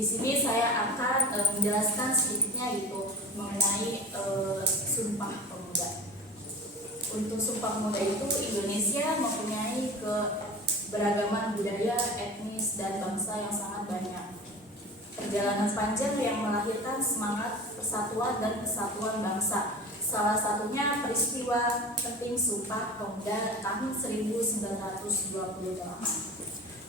Di sini saya akan menjelaskan sedikitnya gitu mengenai Sumpah Pemuda. Untuk Sumpah Pemuda itu Indonesia mempunyai keberagaman budaya, etnis, dan bangsa yang sangat banyak. Perjalanan panjang yang melahirkan semangat persatuan dan kesatuan bangsa. Salah satunya peristiwa penting Sumpah Pemuda tahun 1928.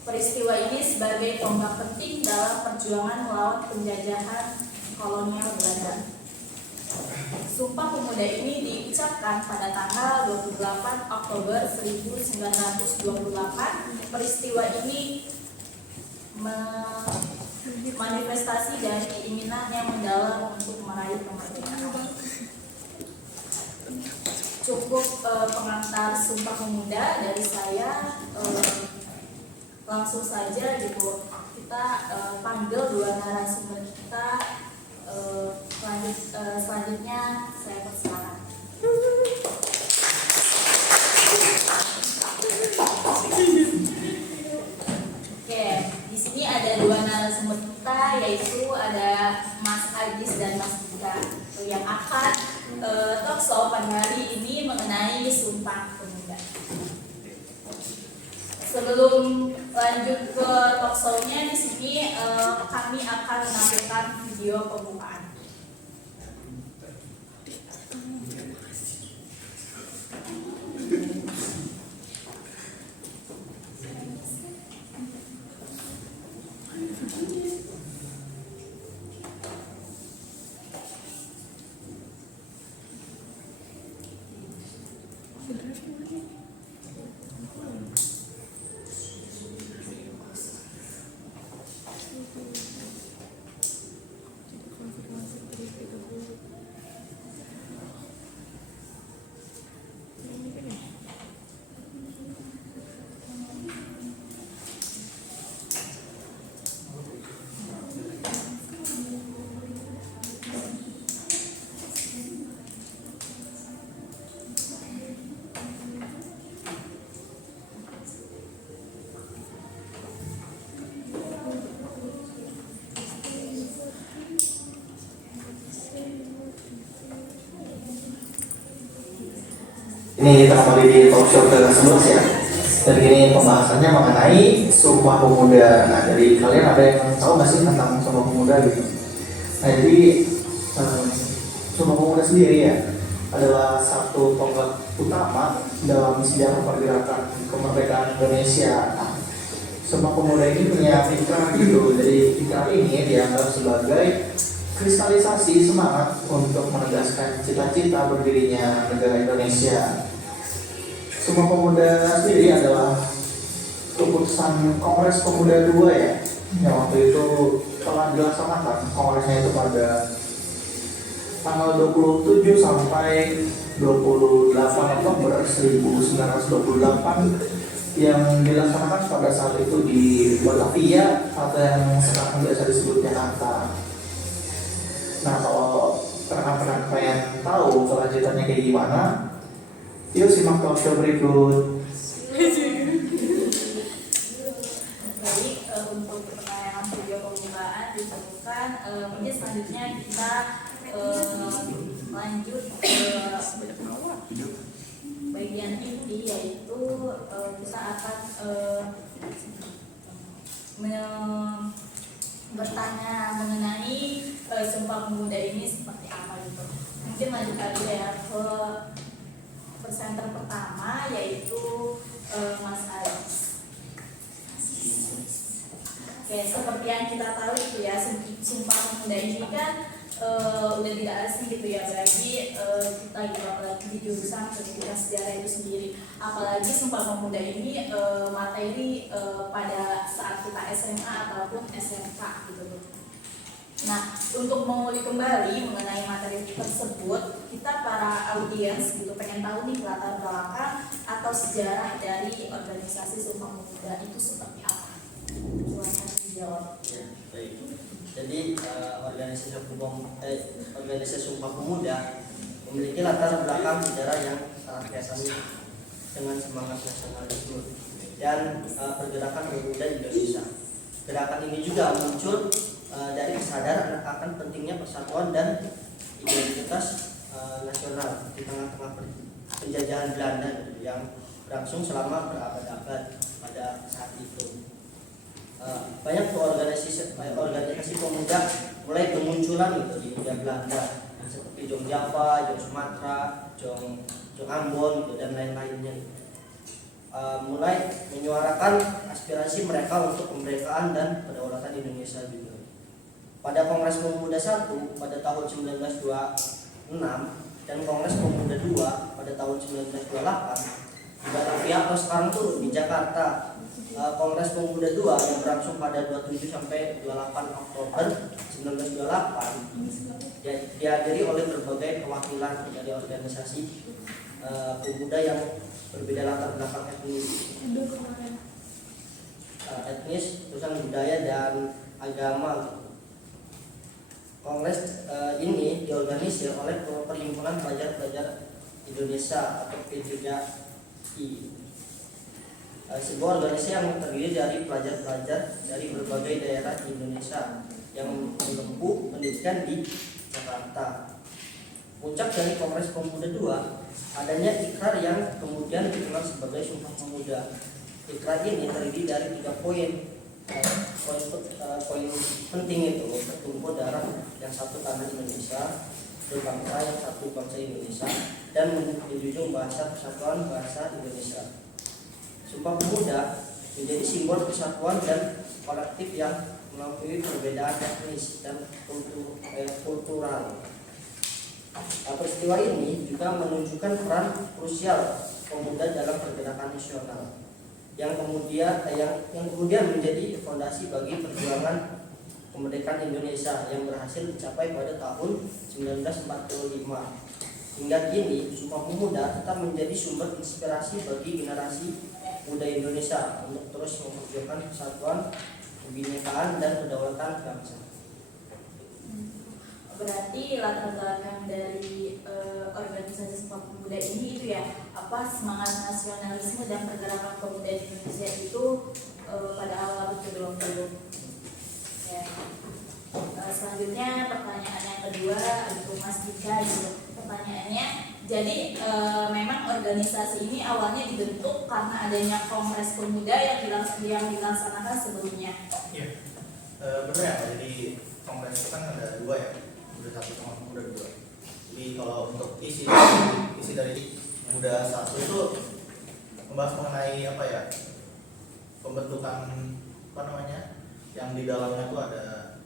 Peristiwa ini sebagai tonggak penting dalam perjuangan melawan penjajahan kolonial Belanda. Sumpah Pemuda ini diucapkan pada tanggal 28 Oktober 1928. Peristiwa ini manifestasi dari keinginan yang mendalam untuk meraih kemerdekaan. Cukup pengantar Sumpah Pemuda dari saya. Langsung saja gitu kita panggil dua narasumber kita. Selanjutnya saya persilakan. Oke, di sini ada dua narasumber kita, yaitu ada Mas Agis dan Mas Dika yang akan talkshow pada hari ini mengenai Sumpah Pemuda. Sebelum lanjut ke talkshow-nya, di sini kami akan menampilkan video pembukaan. Ini kita kembali di talkshow ke-11 ya. Dan ini pembahasannya mengenai Sumpah Pemuda. Nah, dari kalian ada yang tahu nggak sih tentang Sumpah Pemuda gitu? Nah, jadi Sumpah Pemuda sendiri ya adalah satu tonggak utama dalam sejarah pergerakan kemerdekaan Indonesia. Nah, Sumpah Pemuda ini punya pikiran gitu. Jadi pikiran ini dianggap sebagai kristalisasi semangat untuk menegaskan cita-cita berdirinya negara Indonesia. Sumpah Pemuda sendiri adalah keputusan Kongres Pemuda II ya, yang waktu itu telah dilaksanakan. Kongresnya itu pada tanggal 27 sampai 28 Oktober 1928 yang dilaksanakan pada saat itu di Batavia atau yang sekarang biasa disebut Jakarta. Nah, kalau rekan-rekan kalian tahu kelanjutannya kayak gimana, yuk simak talkshow berikut. Baik, untuk pertanyaan video pembukaan disebutkan. Mungkin selanjutnya kita lanjut ke bagian inti, yaitu kita akan bertanya mengenai Sumpah Pemuda ini seperti apa gitu. Mungkin lanjut aja ya ke presenter pertama, yaitu Mas Agis. Oke, seperti yang kita tahu itu ya, Sumpah Pemuda ini kan udah tidak asing gitu ya bagi kita gitu, apalagi di jurusan pendidikan sejarah itu sendiri. Apalagi Sumpah Pemuda ini materi pada saat kita SMA ataupun SMK gitu. Nah, untuk mengulik kembali mengenai materi tersebut, kita para audiens gitu pengen tahu nih latar belakang atau sejarah dari organisasi Sumpah Pemuda itu seperti apa? Silakan dijawab. Ya, baik. Jadi organisasi Sumpah Pemuda memiliki latar belakang sejarah yang sangat biasa dengan semangat nasionalisme dan pergerakan pemuda Indonesia. Gerakan ini juga muncul sadar akan pentingnya persatuan dan identitas nasional di tengah-tengah penjajahan Belanda gitu, yang berlangsung selama berabad-abad pada saat itu. Banyak organisasi pemuda mulai bermunculan gitu di Hindia Belanda, seperti Jong Java, Jong Sumatera, Jong Ambon gitu, dan lain-lainnya. Mulai menyuarakan aspirasi mereka untuk kemerdekaan dan kedaulatan Indonesia juga. Pada Kongres Pemuda 1 pada tahun 1926 dan Kongres Pemuda 2 pada tahun 1928 di Batavia atau sekarang tuh di Jakarta. Kongres Pemuda 2 yang berlangsung pada 27 sampai 28 Oktober 1928 dihadiri oleh berbagai perwakilan dari organisasi pemuda yang berbeda latar belakang etnis, urusan budaya dan agama. Kongres ini diorganisir oleh Perhimpunan Pelajar-Pelajar Indonesia atau P3I, sebuah organisasi yang terdiri dari pelajar-pelajar dari berbagai daerah di Indonesia yang menempuh pendidikan di Jakarta. Puncak dari Kongres Pemuda 2 adanya ikrar yang kemudian dikenal sebagai Sumpah Pemuda. Ikrar ini terdiri dari 3 poin. Poin penting itu bertumbuh darah yang satu tanah Indonesia, berbangsa yang satu bangsa Indonesia, dan menjunjung bahasa persatuan bahasa Indonesia. Sumpah Pemuda menjadi simbol persatuan dan kolektif yang melampaui perbedaan etnis dan kultural. Peristiwa ini juga menunjukkan peran krusial pemuda dalam pergerakan nasional yang kemudian menjadi fondasi bagi perjuangan kemerdekaan Indonesia yang berhasil dicapai pada tahun 1945. Hingga kini, Sumpah Pemuda tetap menjadi sumber inspirasi bagi generasi muda Indonesia untuk terus memperjuangkan persatuan, kebinekaan, dan kedaulatan bangsa. Berarti latar belakang dari organisasi Sumpah Pemuda ini itu ya semangat nasionalisme dan pergerakan pemuda di Indonesia itu pada awal kedua ya. Selanjutnya pertanyaan yang kedua untuk Mas Dika gitu. Pertanyaannya, jadi memang organisasi ini awalnya dibentuk karena adanya Kongres Pemuda yang dilaksanakan sebelumnya. Iya, benar ya. Jadi Kongres itu kan ada 2 ya. Pemuda 1 sama Pemuda 2. Jadi kalau untuk isi dari Pemuda 1 itu membahas mengenai pembentukan yang di dalamnya tuh ada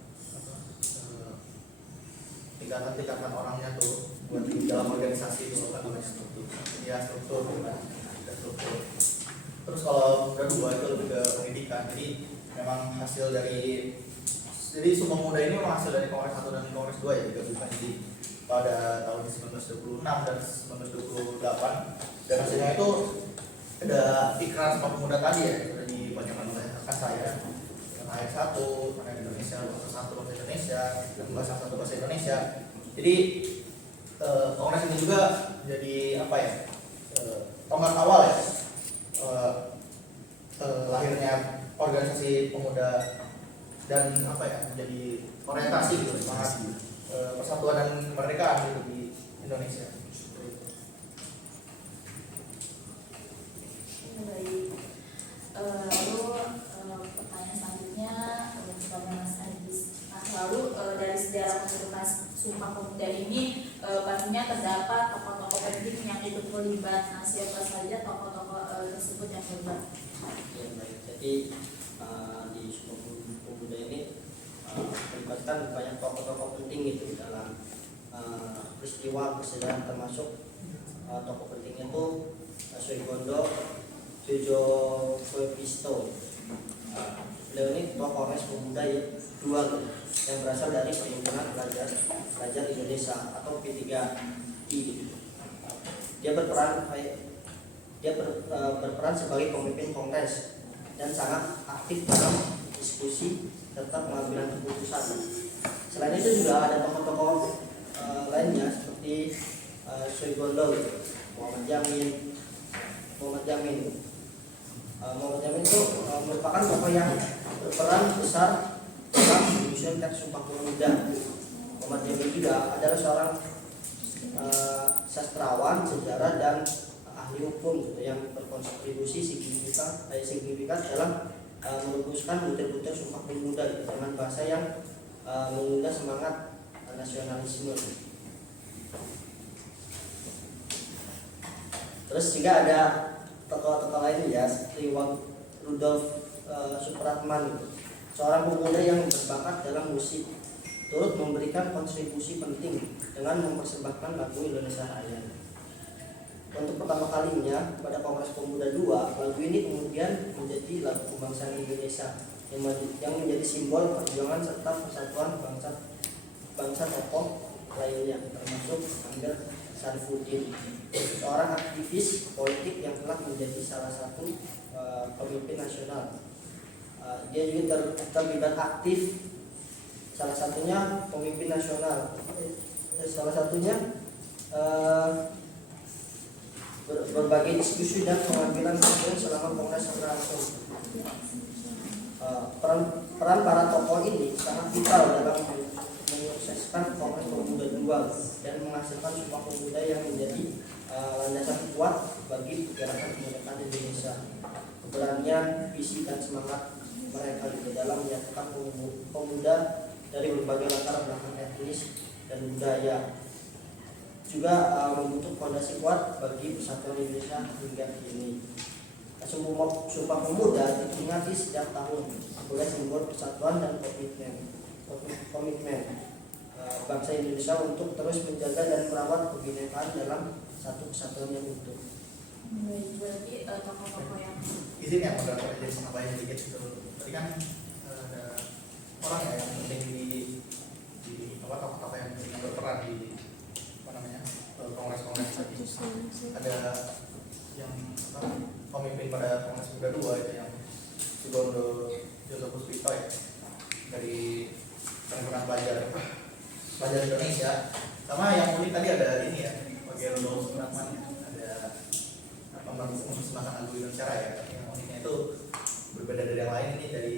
tingkatan orangnya tuh buat di dalam organisasi itu struktur. Terus kalau Pemuda 2 itu lebih ke pendidikan. Jadi memang hasil dari Sumpah Pemuda ini memang hasil dari Kongres 1 dan Kongres 2 ya, digabungkan jadi pada tahun 1926 dan 1928, dan hasilnya itu ada ikrar Sumpah Pemuda tadi ya, sudah dibacakan oleh rekan saya, ayat 1 tentang Indonesia, bahasa 1 bahasa Indonesia, dan bahasa 1 bahasa Indonesia. Jadi Kongres ini juga jadi tonggak awal ya lahirnya organisasi pemuda dan menjadi orientasi gitu, semangat persatuan dan kemerdekaan gitu di Indonesia. Baik. Lalu pertanyaan selanjutnya kepada Mas Agis. Lalu dari sejarah pembentukan Sumpah Pemuda ini pastinya terdapat tokoh-tokoh penting yang ikut terlibat. Nah, siapa saja tokoh-tokoh tersebut yang terlibat? Ya, baik. Jadi di Sumpah Pemuda ini melibatkan banyak tokoh-tokoh penting itu dalam peristiwa persejarah, termasuk tokoh pentingnya itu Soegondo Jojo Fuepisto. Beliau ini tokoh Kongres Pemuda ya, 2 yang berasal dari Perhimpunan Pelajar Indonesia atau P3I. Dia berperan sebagai pemimpin kongres dan sangat aktif dalam diskusi serta pengambilan keputusan. Selain itu juga ada tokoh-tokoh lainnya seperti Soegondo, Muhammad Yamin. Muhammad Yamin itu merupakan tokoh yang berperan besar dalam menyusun teks Sumpah Pemuda. Muhammad Jamil juga adalah seorang sastrawan, sejarah, dan ahli hukum gitu, yang berkontribusi signifikan dalam merumuskan butir-butir Sumpah Pemuda gitu, dengan bahasa yang mengundang semangat nasionalisme. Terus juga ada tokoh-tokoh lain ya, seperti Rudolf Supratman gitu, seorang pemuda yang berbakat dalam musik, turut memberikan kontribusi penting dengan mempersembahkan lagu Indonesia Raya. Untuk pertama kalinya pada Kongres Pemuda II, lagu ini kemudian menjadi lagu kebangsaan Indonesia yang menjadi simbol perjuangan serta persatuan bangsa tokoh lainnya, termasuk Amir Syarifuddin, seorang aktivis politik yang telah menjadi salah satu pemimpin nasional. Dia juga terlibat aktif, salah satunya pemimpin nasional, salah satunya berbagai diskusi dan pengambilan keputusan selama kongres berlangsung. Peran para tokoh ini sangat vital dalam menyukseskan Kongres Pemuda II dan menghasilkan Sumpah Pemuda yang menjadi landasan kuat bagi gerakan kemerdekaan Indonesia. Keberanian, visi, dan semangat mereka di dalam menyatukan pemuda dari berbagai latar belakang etnis dan budaya juga membentuk fondasi kuat bagi persatuan Indonesia hingga kini. Sumpah Pemuda diperingati setiap tahun sebagai simbol persatuan dan komitmen bangsa Indonesia untuk terus menjaga dan merawat kebinekaan dalam satu kesatuan yang utuh. Berarti tokoh-tokoh yang izin ya modal jadi penambahan sedikit itu. Tadi kan ada orang ya yang penting di apa tokoh-tokoh yang berperan di apa namanya kongres-kongres tadi. Ada yang pemimpin pada Kongres Pemuda II itu yang Sugondo Joseph Puspito ya, dari perhimpunan pelajar Indonesia. Sama yang unik tadi ada ini ya, bagi Rudolf Supratman, ada mempersembahkan lagu Indonesia Raya. Yang uniknya itu berbeda dari yang lain, ini dari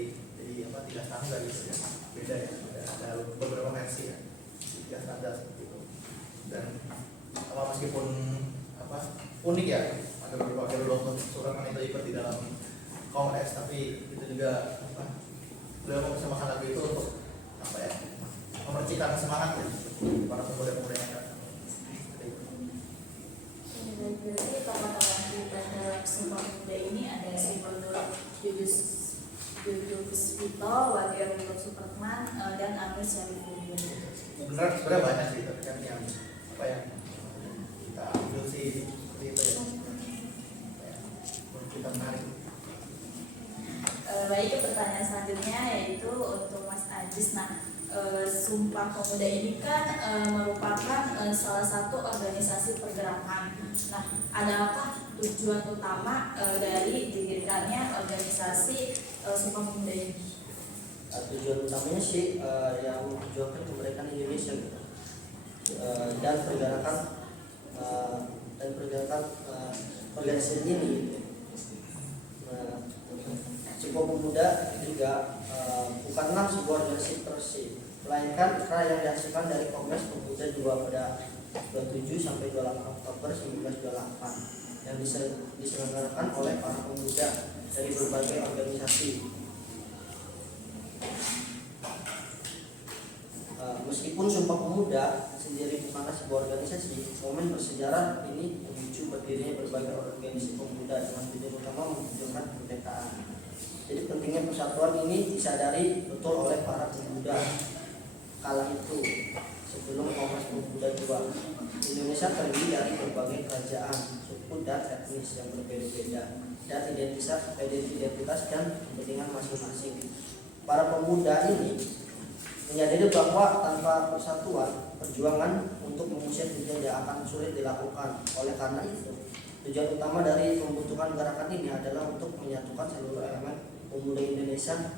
apa, 3 standar gitu ya, beda ya, ada beberapa versi ya, 3 standar seperti itu. Dan sama meskipun apa unik ya, ada beberapa Rudolf Supratman itu ikut di dalam kongres, tapi itu juga apa, beliau mempersembahkan lagu itu untuk apa ya, memercikan semangat ya para pemuda-pemuda yang datang. berarti tokoh-tokoh yang terlibat dalam Sumpah Pemuda ini ada Sugondo Joseph Puspito, Wage Rudolf Supratman, dan Amir Syarifuddin. Sebenarnya banyak sih, tapi kan yang apa ya kita ambil sih seperti itu ya, untuk kita menarik. Baik, pertanyaan selanjutnya yaitu untuk Mas Ajis. Nah, Sumpah Pemuda ini kan merupakan salah satu organisasi pergerakan. Nah, adakah tujuan utama dari didirikannya organisasi Sumpah Pemuda ini? Tujuan utamanya sih yang memperjuangkan kemerdekaan Indonesia gitu. Dan pergerakan organisasi ini gitu. Sumpah Pemuda juga bukanlah sebuah organisasi persib, melainkan ikrar yang dihasilkan dari Kongres Pemuda II pada 27 sampai 28 Oktober 1928 yang diselenggarakan oleh para pemuda dari berbagai organisasi. Meskipun Sumpah Pemuda sendiri bukanlah sebuah organisasi, momen bersejarah ini memicu berdirinya berbagai organisasi pemuda dengan tujuan utama memperjuangkan kemerdekaan. Jadi pentingnya persatuan ini disadari betul oleh para pemuda kala itu. Sebelum Kongres Pemuda II, Indonesia terdiri dari berbagai kerajaan, suku, dan etnis yang berbeda-beda, dan identitas dan kepentingan masing-masing. Para pemuda ini menyadari bahwa tanpa persatuan, perjuangan untuk mengusir penjajah akan sulit dilakukan. Oleh karena itu, tujuan utama dari pembentukan gerakan ini adalah untuk menyatukan seluruh elemen pemuda Indonesia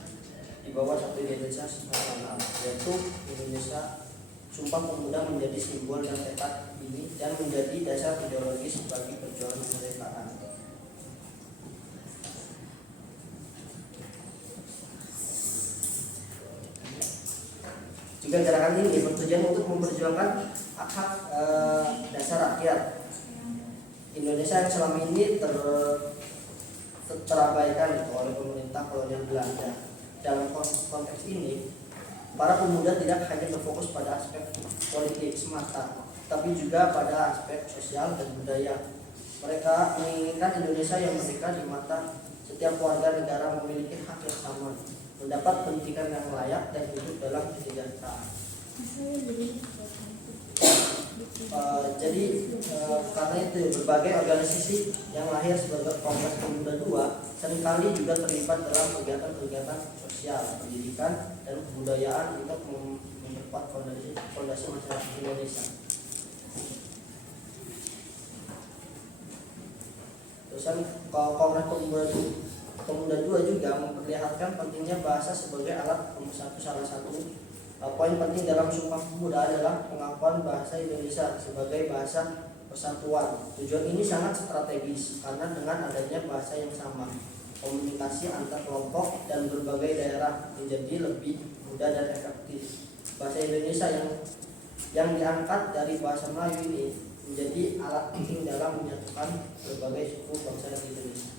di bawah satu identitas nasional, yaitu Indonesia. Sumpah Pemuda menjadi simbol dan tekad ini dan menjadi dasar ideologis bagi perjuangan kemerdekaan. Juga gerakan ini bertujuan untuk memperjuangkan hak-hak dasar rakyat Indonesia yang selama ini terabaikan gitu, oleh pemerintah kolonial Belanda. Dalam konteks ini, para pemuda tidak hanya berfokus pada aspek politik semata, tapi juga pada aspek sosial dan budaya. Mereka menginginkan Indonesia yang merdeka di mata setiap warga negara memiliki hak yang sama, mendapat pendidikan yang layak dan hidup dalam kesejahteraan. Karena itu berbagai organisasi yang lahir sebagai Kongres Pemuda II seringkali juga terlibat dalam kegiatan-kegiatan sosial, pendidikan, dan kebudayaan untuk memperkuat fondasi masyarakat Indonesia. Terusan Kongres Pemuda II juga memperlihatkan pentingnya bahasa sebagai alat pemersatu. Salah satu poin penting dalam Sumpah Pemuda adalah pengakuan bahasa Indonesia sebagai bahasa persatuan. Tujuan ini sangat strategis karena dengan adanya bahasa yang sama, komunikasi antar kelompok dan berbagai daerah menjadi lebih mudah dan efektif. Bahasa Indonesia yang diangkat dari bahasa Melayu ini menjadi alat penting dalam menyatukan berbagai suku bangsa di Indonesia.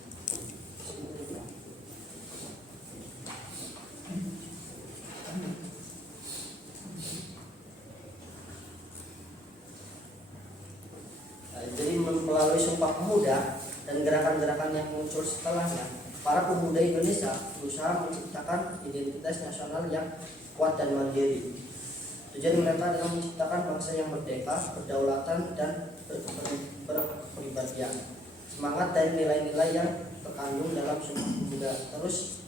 Jadi melalui Sumpah Pemuda dan gerakan-gerakan yang muncul setelahnya, para pemuda Indonesia berusaha menciptakan identitas nasional yang kuat dan mandiri. Tujuan mereka adalah menciptakan bangsa yang merdeka, berdaulatan, dan berpribadian. Semangat dan nilai-nilai yang terkandung dalam Sumpah Pemuda terus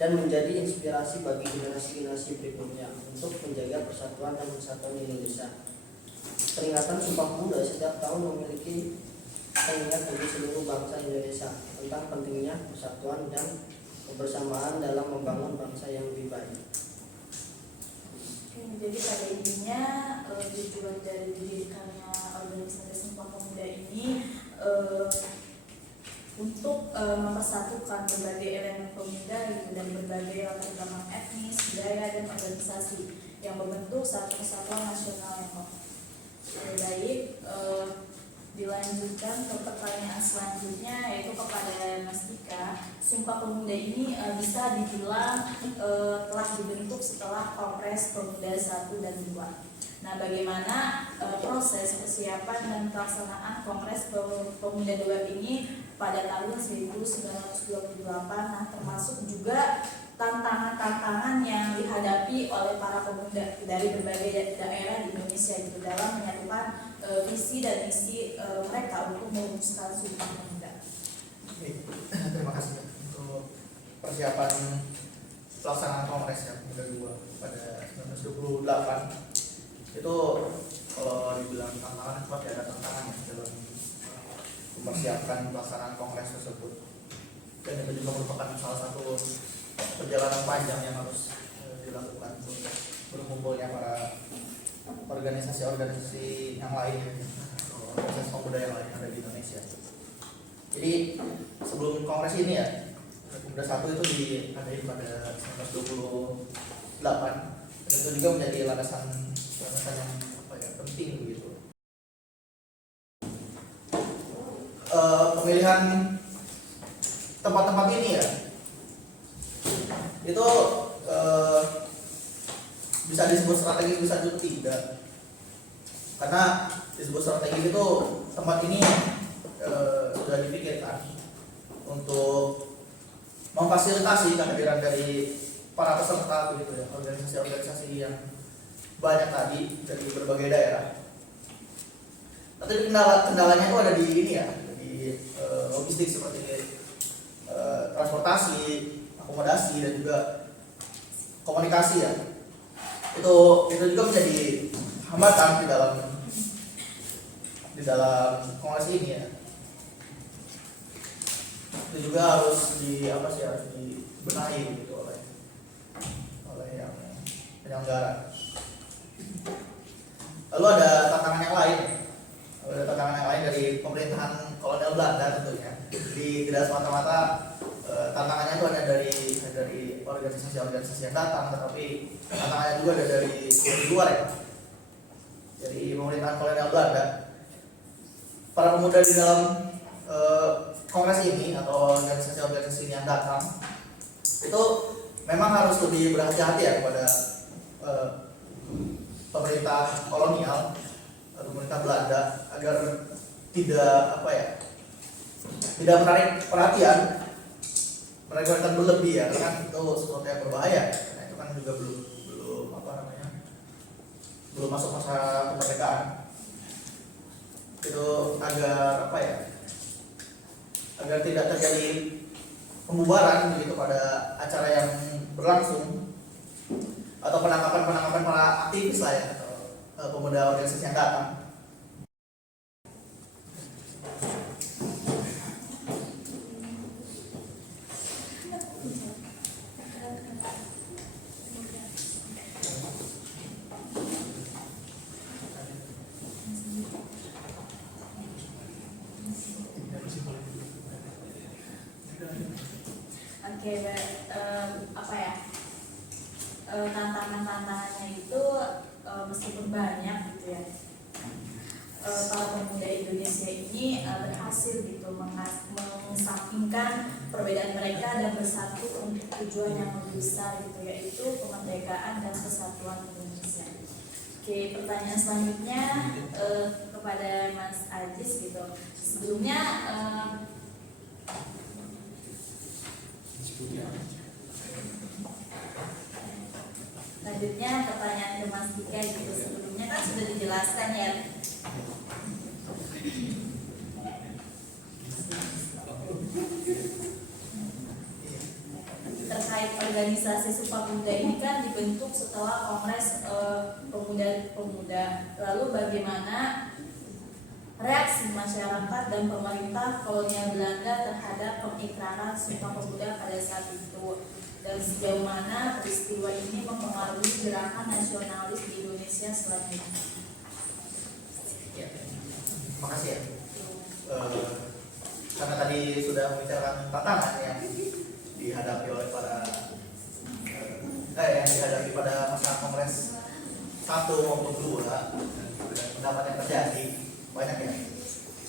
dan menjadi inspirasi bagi generasi-generasi berikutnya untuk menjaga persatuan dan kesatuan Indonesia. Peringatan Sumpah Pemuda setiap tahun memiliki pengingat bagi seluruh bangsa Indonesia tentang pentingnya persatuan dan kebersamaan dalam membangun bangsa yang lebih baik. Jadi pada intinya tujuan dari didirikannya organisasi Sumpah Pemuda ini untuk mempersatukan berbagai elemen pemuda gitu, dari berbagai latar belakang etnis, budaya, dan organisasi yang membentuk satu kesatuan nasional yang kokoh. Baik, dilanjutkan ke pertanyaan selanjutnya, yaitu kepada Mas Dika. Sumpah Pemuda ini bisa dibilang telah dibentuk setelah Kongres Pemuda 1 dan 2. Nah, bagaimana proses persiapan dan pelaksanaan Kongres Pemuda 2 ini pada tahun 1928, nah termasuk juga tantangan-tantangan yang dihadapi oleh para pemuda dari berbagai daerah di Indonesia gitu dalam menyatukan visi dan misi mereka untuk merumuskan Sumpah Pemuda. Terima kasih untuk persiapan pelaksanaan Kongres yang Pemuda 2 pada 1928. Itu kalau dibilang tantangan, pasti ada tantangan ya dalam mempersiapkan pelaksanaan Kongres tersebut. Dan itu juga merupakan salah satu perjalanan panjang yang harus dilakukan untuk berkumpulnya para organisasi-organisasi yang lain, organisasi pemuda yang lain ada di Indonesia. Jadi sebelum Kongres ini ya, Pemuda 1 itu diadain pada 1928, dan itu juga menjadi landasan yang penting begitu. Pemilihan tempat-tempat ini ya, itu bisa disebut strategis, bisa juga tidak. Karena disebut strategis itu tempat ini sudah dipikirkan untuk memfasilitasi kehadiran dari para peserta begitu ya, organisasi-organisasi yang banyak tadi dari berbagai daerah. Tapi kendalanya itu ada di ini ya, di logistik seperti transportasi, akomodasi, dan juga komunikasi ya. Itu juga menjadi hambatan di dalam Kongres ini ya. Itu juga harus harus dibenahi gitu oleh yang penyelenggara. Lalu ada tantangan yang lain. Ada tantangan yang lain dari pemerintahan kolonial Belanda tentunya. Jadi tidak semata-mata tantangannya itu hanya dari organisasi-organisasi yang datang, tetapi tantangannya juga ada dari luar ya, dari pemerintahan kolonial Belanda. Para pemuda di dalam kongres ini atau organisasi-organisasi yang datang itu memang harus lebih berhati-hati ya kepada pemerintah kolonial atau pemerintah Belanda agar tidak menarik perhatian mereka berlebih ya, karena itu sesuatu yang berbahaya. Nah, itu kan juga belum masuk masa kemerdekaan. Itu agar tidak terjadi pembubaran begitu pada acara yang berlangsung atau penangkapan para aktivis lah ya, atau pemuda organisasi yang datang. Oke, tantangannya itu meskipun banyak gitu ya, para pemuda Indonesia ini berhasil gitu mengesampingkan perbedaan mereka dan bersatu untuk tujuan yang lebih besar gitu, yaitu kemerdekaan dan kesatuan Indonesia. Oke, pertanyaan selanjutnya kepada Mas Ajis gitu. Sebelumnya lanjutnya pertanyaan ke Mas Dika gitu. Sebelumnya kan sudah dijelaskan ya terkait organisasi Sumpah Pemuda ini kan dibentuk setelah Kongres Pemuda-Pemuda. Lalu bagaimana reaksi masyarakat dan pemerintah kolonial Belanda terhadap pengikraran Sumpah Pemuda pada saat itu, dan sejauh mana peristiwa ini mempengaruhi gerakan nasionalis di Indonesia selanjutnya? Ya, makasih ya. Karena tadi sudah membicarakan tantangan yang dihadapi oleh yang dihadapi pada masa Kongres 1 maupun 2, dan pendapat yang terjadi banyak ya.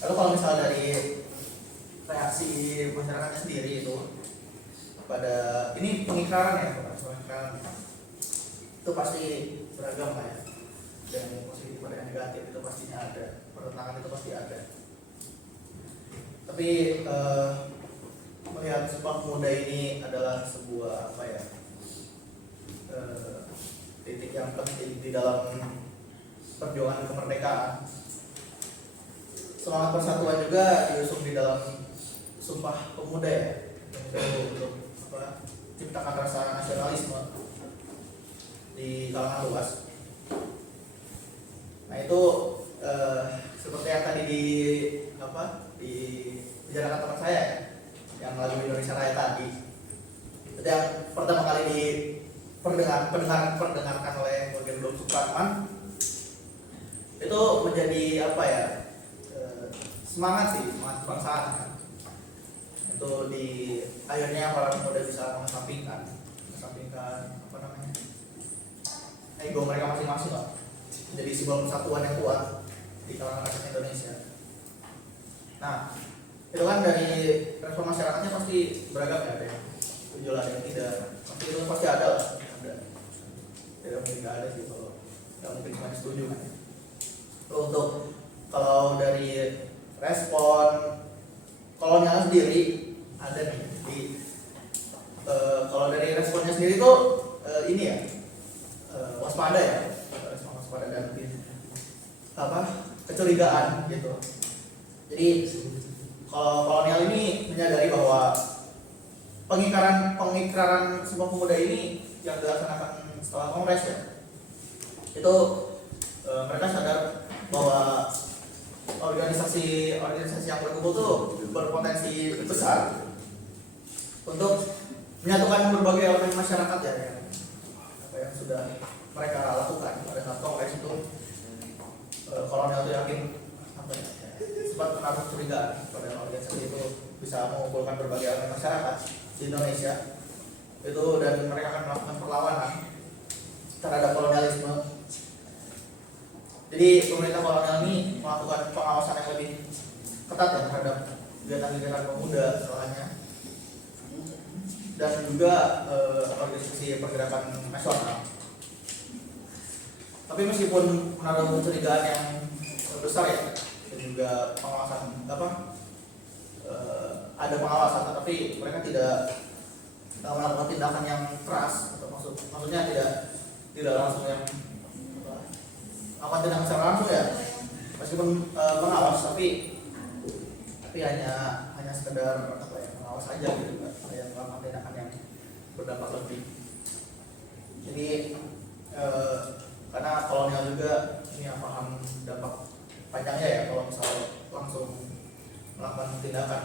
Lalu kalau misalnya dari reaksi masyarakatnya sendiri itu pada ini pengikraran itu pasti beragam lah ya, dan yang positif pada yang negatif itu pastinya ada, pertentangan itu pasti ada. Tapi melihat Sumpah Pemuda ini adalah sebuah titik yang penting di dalam perjuangan kemerdekaan. Semangat persatuan juga diusung di dalam Sumpah Pemuda ya, untuk ciptakan rasa nasionalisme di kalangan luas. Nah itu seperti yang tadi dibicarakan teman saya ya, yang lagu Indonesia Raya tadi, itu yang pertama kali diperdengarkan oleh Morgan Belum Supratman, itu menjadi semangat kebangsaan kan. Itu akhirnya para pemuda bisa mengesampingkan ego mereka masing-masing lah, menjadi simbol persatuan yang kuat di kalangan rakyat Indonesia. Nah itu kan dari respon masyarakatnya pasti beragam ya, ada yang setuju, ada yang tidak, tapi itu pasti ada lah, tidak mungkin nggak ada sih, kalau nggak mungkin cuma setuju kan. Untuk kalau dari respon kolonial sendiri ada nih kalau dari responnya sendiri tuh waspada ya, respon waspada dan kecurigaan gitu. Jadi kalau kolonial ini menyadari bahwa pengikraran Sumpah Pemuda ini yang dilaksanakan setelah Kongres ya, itu mereka sadar bahwa organisasi yang berkumpul tuh berpotensi besar untuk menyatukan berbagai elemen masyarakat ya, yang sudah mereka lakukan pada saat Kongres itu. Kolonial itu yakin sempat menaruh curigaan pada organisasi itu bisa mengumpulkan berbagai elemen masyarakat di Indonesia itu, dan mereka akan melakukan perlawanan terhadap kolonialisme. Jadi pemerintah kolonial ini melakukan pengawasan yang lebih ketat ya terhadap kegiatan-kegiatan pemuda soalnya, dan juga organisasi pergerakan nasional. Tapi meskipun menaruh kecurigaan yang besar ya, dan juga pengawasan ada pengawasan, tetapi mereka tidak melakukan tindakan yang keras, atau maksudnya tidak langsung yang melakukan tindakan secara langsung ya, meskipun pengawas, tapi hanya sekedar pengawas saja gitu, yang melakukan tindakan yang berdampak lebih. Jadi karena kolonial juga ini yang paham dampak panjangnya ya, kalau misalnya langsung melakukan tindakan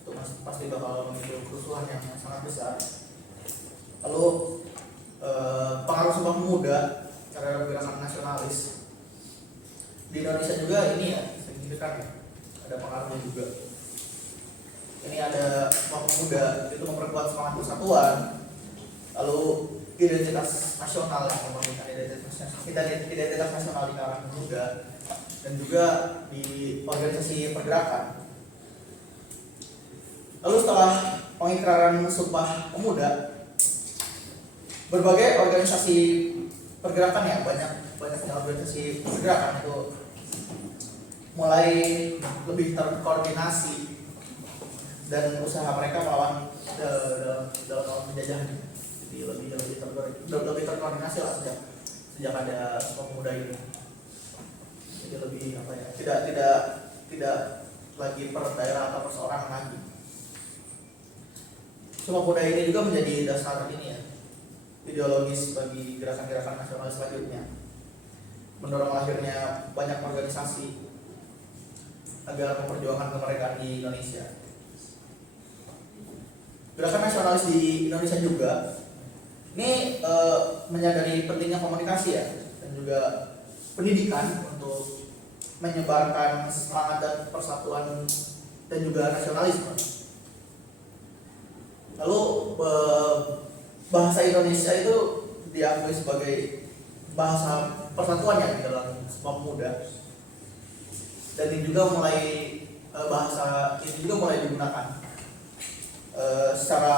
itu pasti bakal memicu kerusuhan yang sangat besar. Lalu pengaruh Sumpah Pemuda terhadap gerakan nasionalis di Indonesia juga ini ya signifikan ya, ada pengaruhnya juga. Ini ada Sumpah Pemuda itu memperkuat semangat persatuan, lalu identitas nasional yang membangunkan identitas nasional di kalangan pemuda, dan juga di organisasi pergerakan. Lalu setelah pengikraran Sumpah Pemuda, berbagai organisasi pergerakan ya, banyaknya organisasi pergerakan itu mulai lebih terkoordinasi, dan usaha mereka melawan dalam penjajahan. Jadi lebih terkoordinasi lah sejak ada Sumpah Pemuda ini. Jadi lebih tidak lagi per daerah atau perseorangan lagi. Sumpah Pemuda ini juga menjadi dasar ini ya, ideologis bagi gerakan-gerakan nasionalis selanjutnya, mendorong lahirnya banyak organisasi agar memperjuangkan kemerdekaan di Indonesia. Gerakan nasionalis di Indonesia juga ini menyadari pentingnya komunikasi ya, dan juga pendidikan untuk menyebarkan semangat dan persatuan dan juga nasionalisme. Lalu bahasa Indonesia itu diakui sebagai bahasa persatuan ya di dalam Sumpah Pemuda, dan ini juga bahasa ini juga mulai digunakan secara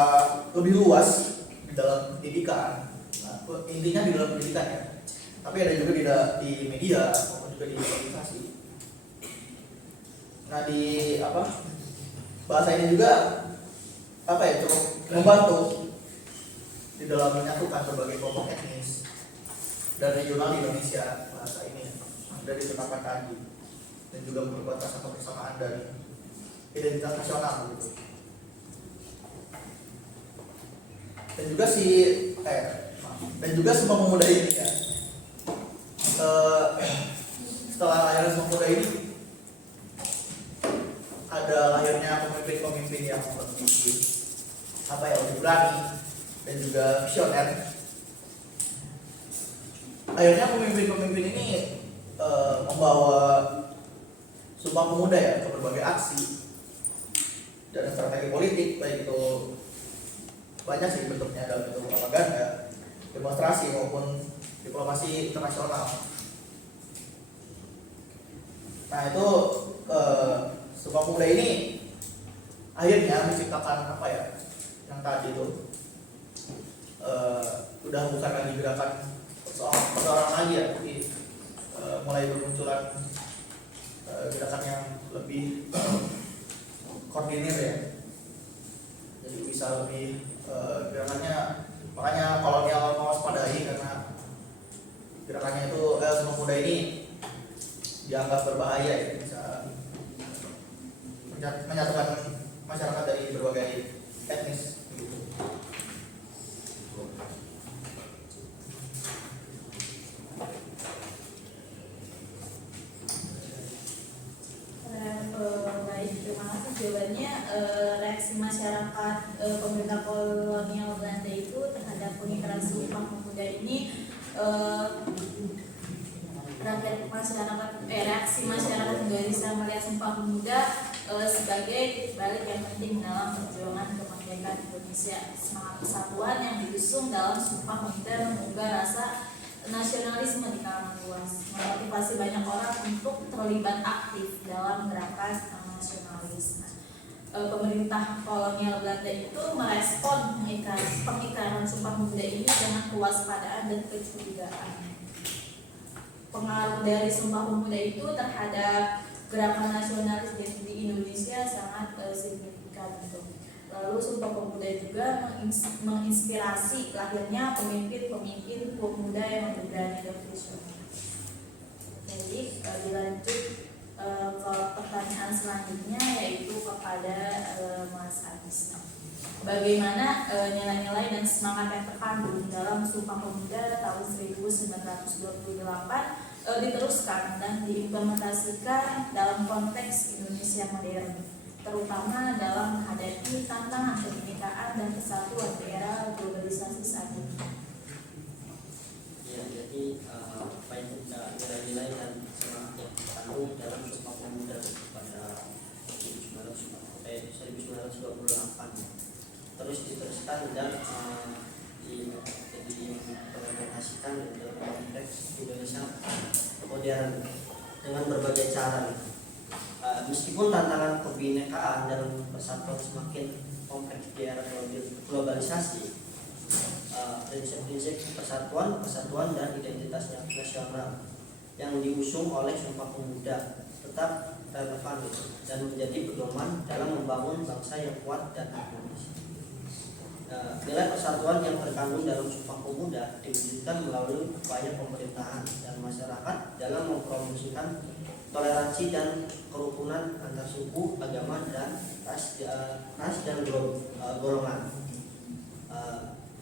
lebih luas di dalam pendidikan. Nah, intinya di dalam pendidikan ya, tapi ada juga di media maupun juga di organisasi. Nah, bahasa ini juga cukup membantu di dalam menyatukan berbagai kelompok etnis dan regional di Indonesia. Bahasa ini sudah ditetapkan tadi, dan juga memperkuat rasa kebersamaan dan identitas nasional gitu. Dan juga Sumpah Pemuda ini ya, setelah lahirnya Sumpah Pemuda ini ada lahirnya pemimpin-pemimpin yang lebih berani dan juga visioner. Akhirnya pemimpin-pemimpin ini membawa Sumpah Pemuda ya ke berbagai aksi dan strategi politik, baik itu banyak sih bentuknya, dalam bentuk propaganda, demonstrasi maupun diplomasi internasional. Nah, itu Sumpah Pemuda ini akhirnya menciptakan yang tadi itu udah bukan lagi gerakan perseorangan lagi ya, tapi mulai bermunculan gerakan yang lebih koordinir ya. Jadi bisa lebih gerakannya, makanya kolonial mewaspadai karena gerakannya itu Sumpah Pemuda ini dianggap berbahaya ya, bisa menyatukan masyarakat dari berbagai etnis gitu. Baik, terima kasih jawabannya. Reaksi masyarakat pemerintah kolonial Belanda itu terhadap pengikraran Sumpah Pemuda ini, reaksi masyarakat Indonesia melihat Sumpah Pemuda sebagai titik balik yang penting dalam perjuangan kemerdekaan kemerdekaan Indonesia. Semangat persatuan yang diusung dalam Sumpah Pemuda menggugah rasa nasionalisme di kalangan luas, memotivasi banyak orang untuk terlibat aktif dalam gerakan nasionalis. Pemerintah kolonial Belanda itu merespon pengikaran Sumpah Pemuda ini dengan kewaspadaan dan kecurigaan. Pengaruh dari Sumpah Pemuda itu terhadap gerakan nasionalis di Indonesia sangat signifikan. Lalu Sumpah Pemuda juga menginspirasi lahirnya pemimpin-pemimpin pemuda yang berani dan visioner. Jadi dilanjut ke pertanyaan selanjutnya, yaitu kepada Mas Adis. Bagaimana nilai-nilai dan semangat yang terkandung dalam Sumpah Pemuda tahun 1928 diteruskan dan diimplementasikan dalam konteks Indonesia modern, terutama dalam menghadapi tantangan kebinekaan dan kesatuan di era globalisasi saat ini. Ya, jadi baik nilai-nilai dan semangat yang terkandung dalam Sumpah Pemuda pada 1928 terus diteruskan dan diimplementasikan dalam konteks Indonesia modern dengan berbagai cara. Meskipun tantangan kebinekaan dalam persatuan semakin kompleks di era globalisasi, prinsip-prinsip persatuan dan identitas nasional yang diusung oleh Sumpah Pemuda tetap relevan dan menjadi pedoman dalam membangun bangsa yang kuat dan harmonis. Nilai persatuan yang terkandung dalam Sumpah Pemuda diwujudkan melalui upaya pemerintahan dan masyarakat dalam mempromosikan toleransi dan kerukunan antar suku, agama, dan ras dan golongan.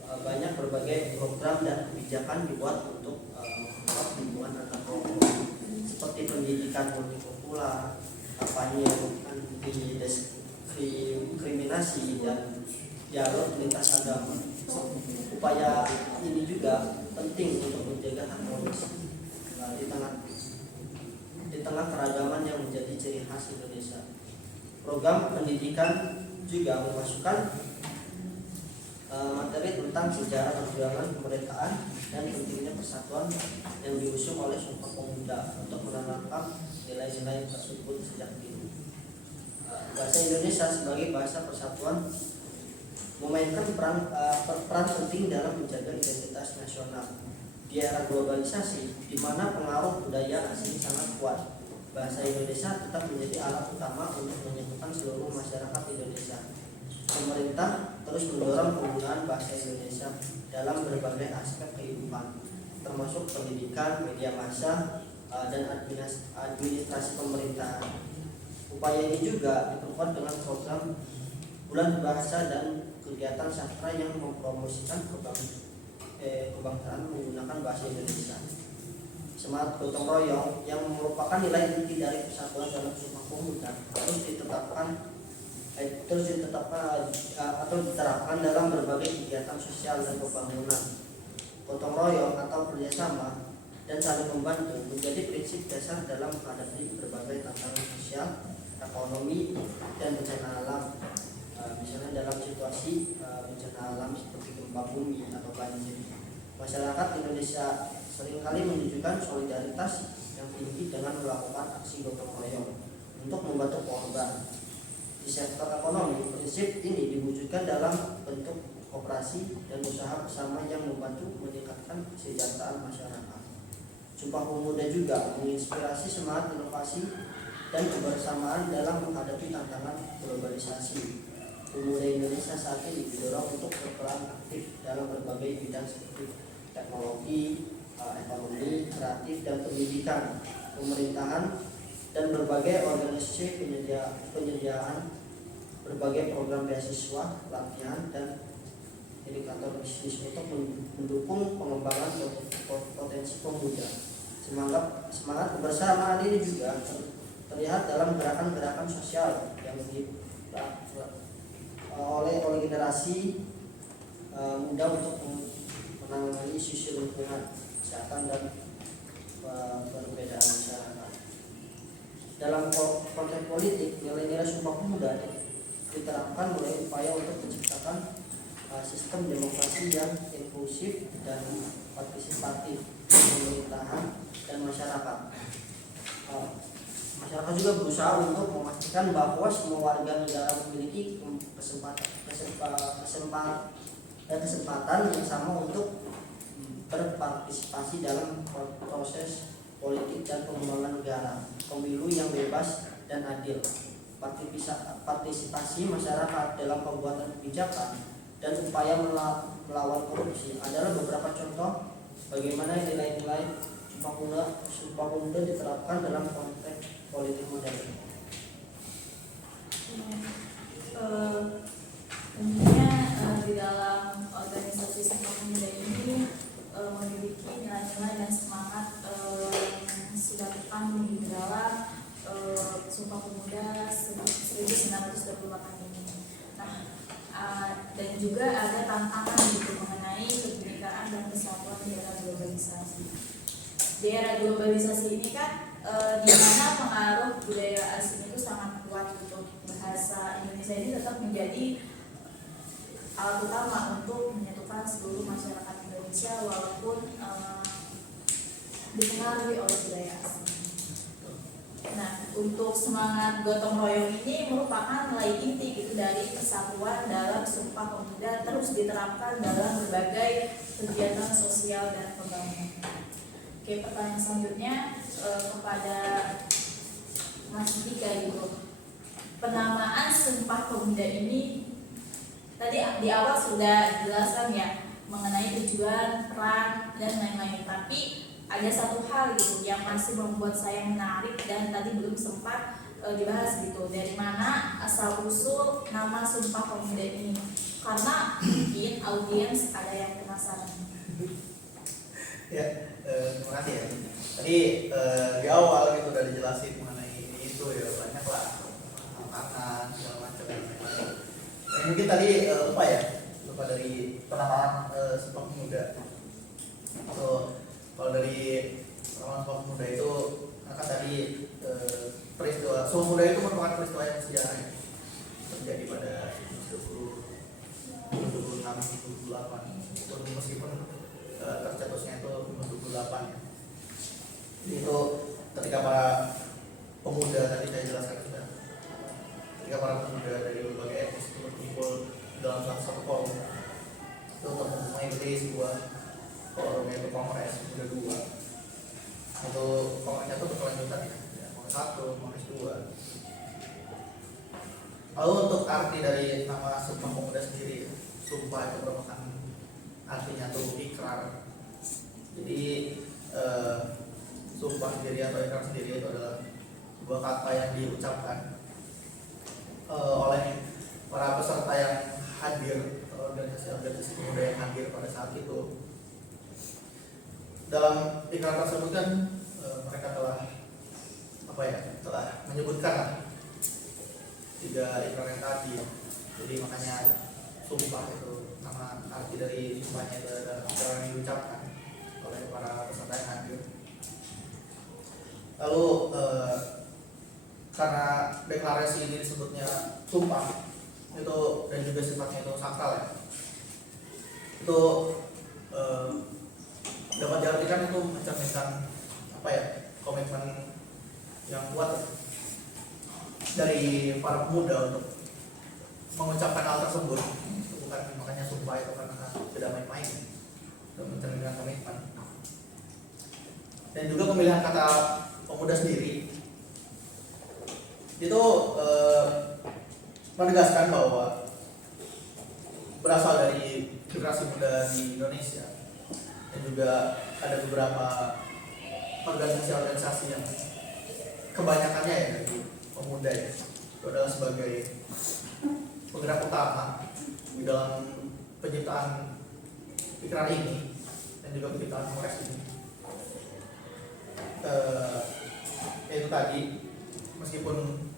Banyak berbagai program dan kebijakan dibuat untuk memperkuat hubungan antar kelompok, seperti pendidikan multikultural, kampanye anti diskriminasi, dan dialog lintas agama. Upaya ini juga penting untuk menjaga harmonis di tengah keragaman yang menjadi ciri khas Indonesia. Program pendidikan juga memasukkan materi tentang sejarah perjuangan kemerdekaan dan pentingnya persatuan yang diusung oleh Sumpah Pemuda untuk menanamkan nilai-nilai tersebut sejak dini. Bahasa Indonesia sebagai bahasa persatuan memainkan peran penting dalam menjaga identitas nasional. Di era globalisasi, di mana pengaruh budaya asing sangat kuat, bahasa Indonesia tetap menjadi alat utama untuk menyatukan seluruh masyarakat Indonesia. Pemerintah terus mendorong penggunaan bahasa Indonesia dalam berbagai aspek kehidupan, termasuk pendidikan, media massa, dan administrasi pemerintahan. Upaya ini juga diperkuat dengan program Bulan Bahasa dan kegiatan sastra yang mempromosikan kebangsaan menggunakan bahasa Indonesia. Semangat gotong royong yang merupakan nilai inti dari persatuan dalam Sumpah Pemuda terus diterapkan dalam berbagai kegiatan sosial dan pembangunan. Gotong royong atau kerjasama dan saling membantu menjadi prinsip dasar dalam menghadapi berbagai tantangan sosial, ekonomi, dan bencana alam. Misalnya dalam situasi bencana alam seperti gempa bumi atau banjir, masyarakat Indonesia seringkali menunjukkan solidaritas yang tinggi dengan melakukan aksi gotong royong untuk membantu korban. Di sektor ekonomi, prinsip ini diwujudkan dalam bentuk koperasi dan usaha bersama yang membantu meningkatkan kesejahteraan masyarakat. Sumpah Pemuda juga menginspirasi semangat inovasi dan kebersamaan dalam menghadapi tantangan globalisasi. Pemuda Indonesia saat ini didorong untuk berperan aktif dalam berbagai bidang seperti teknologi, ekonomi, kreatif, dan pendidikan, pemerintahan, dan berbagai organisasi penyediaan berbagai program beasiswa, latihan, dan indikator bisnis untuk mendukung pengembangan potensi pemuda. Semangat kebersamaan ini juga terlihat dalam gerakan-gerakan sosial yang oleh generasi muda untuk menangani isu lingkungan, kesehatan, dan perbedaan masyarakat. Dalam konteks politik, nilai-nilai Sumpah Pemuda diterapkan mulai upaya untuk menciptakan sistem demokrasi yang inklusif dan partisipatif di pemerintahan dan masyarakat. Masyarakat juga berusaha untuk memastikan bahwa semua warga negara memiliki kesempatan yang sama untuk berpartisipasi dalam proses politik dan pengembangan negara, pemilu yang bebas dan adil, partisipasi masyarakat dalam pembuatan kebijakan, dan upaya melawan korupsi adalah beberapa contoh bagaimana nilai-nilai Sumpah Pemuda diterapkan dalam konteks politik modern. Tentunya di dalam organisasi Sumpah Pemuda ini memiliki nilai-nilai dan semangat yang sudah terkandung di dalam Sumpah Pemuda 1928 ini. Nah, dan juga ada tantangan gitu mengenai kebinekaan dan kesatuan di era globalisasi. Di era globalisasi ini kan di mana pengaruh budaya asing itu sangat kuat gitu. Bahasa Indonesia ini tetap menjadi alat utama untuk menyatukan seluruh masyarakat Indonesia walaupun dipengaruhi oleh budaya asing. Nah, untuk semangat gotong royong ini merupakan nilai inti gitu dari persatuan dalam Sumpah Pemuda, terus diterapkan dalam berbagai kegiatan sosial dan pembangunan. Oke, pertanyaan selanjutnya kepada Mas Dika gitu. Penamaan Sumpah Pemuda ini tadi di awal sudah dijelaskan ya mengenai tujuan, peran, dan lain-lain. Tapi ada satu hal gitu yang masih membuat saya menarik dan tadi belum sempat dibahas gitu. Dari mana asal usul nama Sumpah Pemuda ini? Karena mungkin audiens ada yang penasaran. Ya, terima kasih ya. Tadi di awal gitu udah dijelasin mengenai ini itu ya, banyak lah tantangan segala macam. Mungkin tadi lupa dari penamaan Sumpah Pemuda. Kalau dari penamaan Sumpah Pemuda itu kan tadi peristiwa Sumpah Pemuda itu merupakan peristiwa yang sejarah ya, terjadi pada 26-28 meskipun tercetusnya itu 28 ya. Itu ketika para pemuda tadi saya jelaskan sudah, ketika para pemuda dari berbagai etnis itu berkumpul dalam satu forum itu untuk mengikuti sebuah forum yaitu Kongres Pemuda 2. Itu kongresnya itu berkelanjutan ya, Kongres 1, Kongres 2. Lalu untuk arti dari nama Sumpah Pemuda sendiri, sumpah itu merupakan artinya tuh ikrar. Jadi sumpah sendiri atau ikrar sendiri itu adalah sebuah kata yang diucapkan oleh para peserta yang hadir, organisasi pemuda yang hadir pada saat itu. Dalam ikrar tersebut kan mereka telah menyebutkan tiga ikrar yang tadi. Jadi makanya sumpah itu, nama arti dari sumpahnya itu adalah ikrar yang diucapkan oleh para peserta yang hadir. Lalu karena deklarasi ini disebutnya sumpah itu dan juga sifatnya itu sakral ya, itu dapat diartikan itu mencerminkan komitmen yang kuat dari para pemuda untuk mengucapkan hal tersebut. Bukan makanya sumpah itu karena tidak main-main, itu mencerminkan komitmen. Dan juga pemilihan kata pemuda sendiri itu menegaskan bahwa berasal dari generasi muda di Indonesia, dan juga ada beberapa organisasi yang kebanyakannya ya dari pemuda ya, itu adalah sebagai penggerak utama di dalam penciptaan ikrar ini dan juga penciptaan kongres ini. Itu tadi meskipun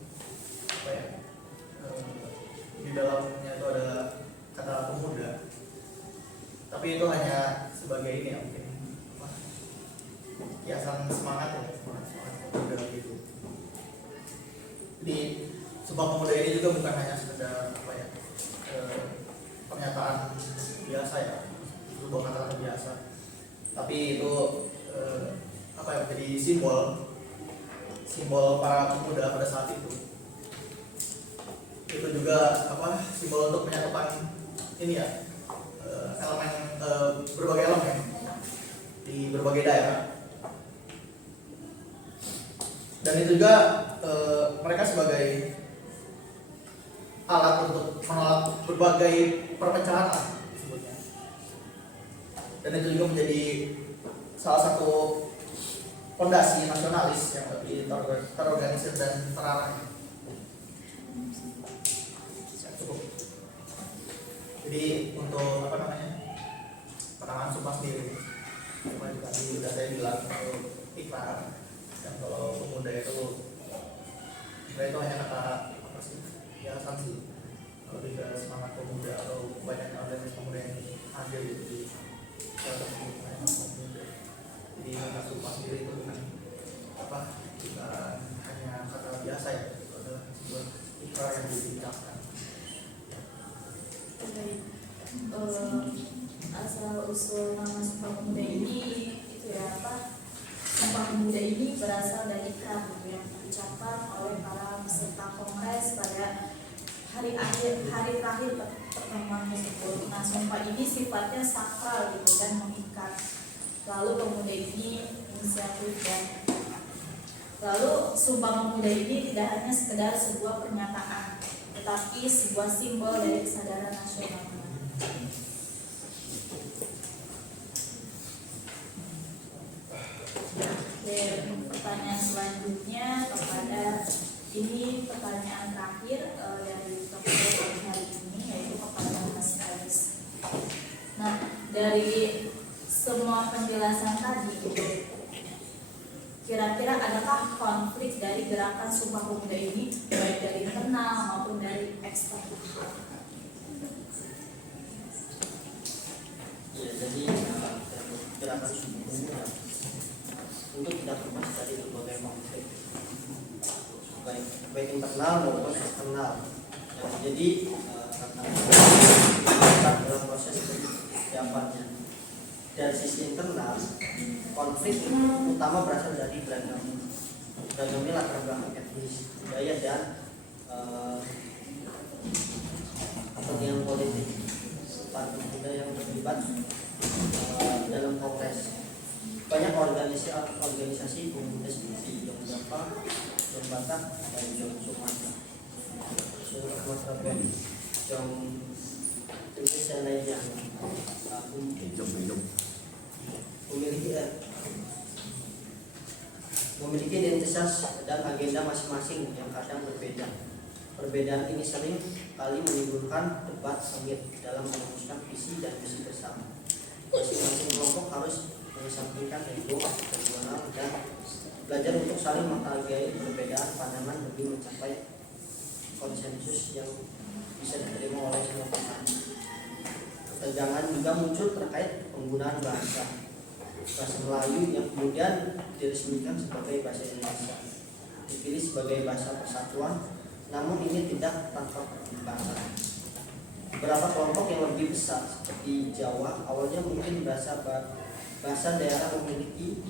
di dalamnya itu ada kata pemuda, tapi itu hanya sebagai ini ya, mungkin kiasan semangat pemuda gitu. Jadi Sumpah Pemuda ini juga bukan hanya sekedar apa ya, pernyataan biasa ya, itu bukan kata-kata biasa, tapi itu apa ya, menjadi simbol para pemuda pada saat itu. Itu juga apa, simbol untuk menyatukan ini ya, elemen, berbagai elemen di berbagai daerah. Dan itu juga mereka sebagai alat untuk menolak berbagai perpecahan lah sebutnya. Dan itu juga menjadi salah satu fondasi nasionalis yang lebih terorganisir dan terarah. Cukup. Jadi untuk apa namanya, penanganan sumpah sendiri, seperti tadi sudah saya bilang, kalau ikrar dan kalau pemuda itu hanya kata apa sih, ya sanksi, lebih ke semangat pemuda atau banyak organisasi pemuda yang hadir di salah satu pemuda. Jadi kata sumpah sendiri itu bukan apa, bukan hanya kata biasa ya, itu adalah sebuah ikrar yang diucapkan. Asal usul nama Sumpah Pemuda ini itu ya apa? Sumpah Pemuda ini berasal dari ikrar yang diucapkan oleh para peserta kongres pada hari terakhir pertemuan tersebut. Nah, sumpah ini sifatnya sakral gitu dan mengikat. Lalu pemuda ini inisiatif dan lalu Sumpah Pemuda ini tidak hanya sekedar sebuah pernyataan, tetapi sebuah simbol dari kesadaran nasional. Dan pertanyaan selanjutnya kepada ini pertanyaan terakhir dari pemuda hari ini, yaitu kepada Mas Aris. Nah, dari semua penjelasan tadi, kira-kira adakah konflik dari gerakan Sumpah Pemuda ini, baik dari internal maupun dari eksternal? Ya, jadi gerakan Sumpah Pemuda untuk tidak lepas dari berbagai konflik, baik internal maupun eksternal. Ya, jadi dalam proses persiapannya dari sisi internal, konflik utama berasal dari beragamnya latar belakang etnis, budaya dan kepentingan politik para pemuda yang terlibat dalam kongres. Banyak organisasi pemuda seperti Jom Japa, Jom Batak, dan Jom Sumatera, Jom Indonesia lainnya memiliki identitas dan agenda masing-masing yang kadang berbeda. Perbedaan ini sering kali menimbulkan debat sengit dalam merumuskan visi dan misi bersama. Masing-masing kelompok harus mengesampingkan ego, personal, dan belajar untuk saling menghargai perbedaan pandangan demi mencapai konsensus yang bisa diterima oleh semua pihak. Ketegangan juga muncul terkait penggunaan bahasa Melayu yang kemudian diresmikan sebagai bahasa Indonesia, dipilih sebagai bahasa persatuan, namun ini tidak tanpa pertimbangan. Beberapa kelompok yang lebih besar seperti Jawa awalnya mungkin bahasa daerah memiliki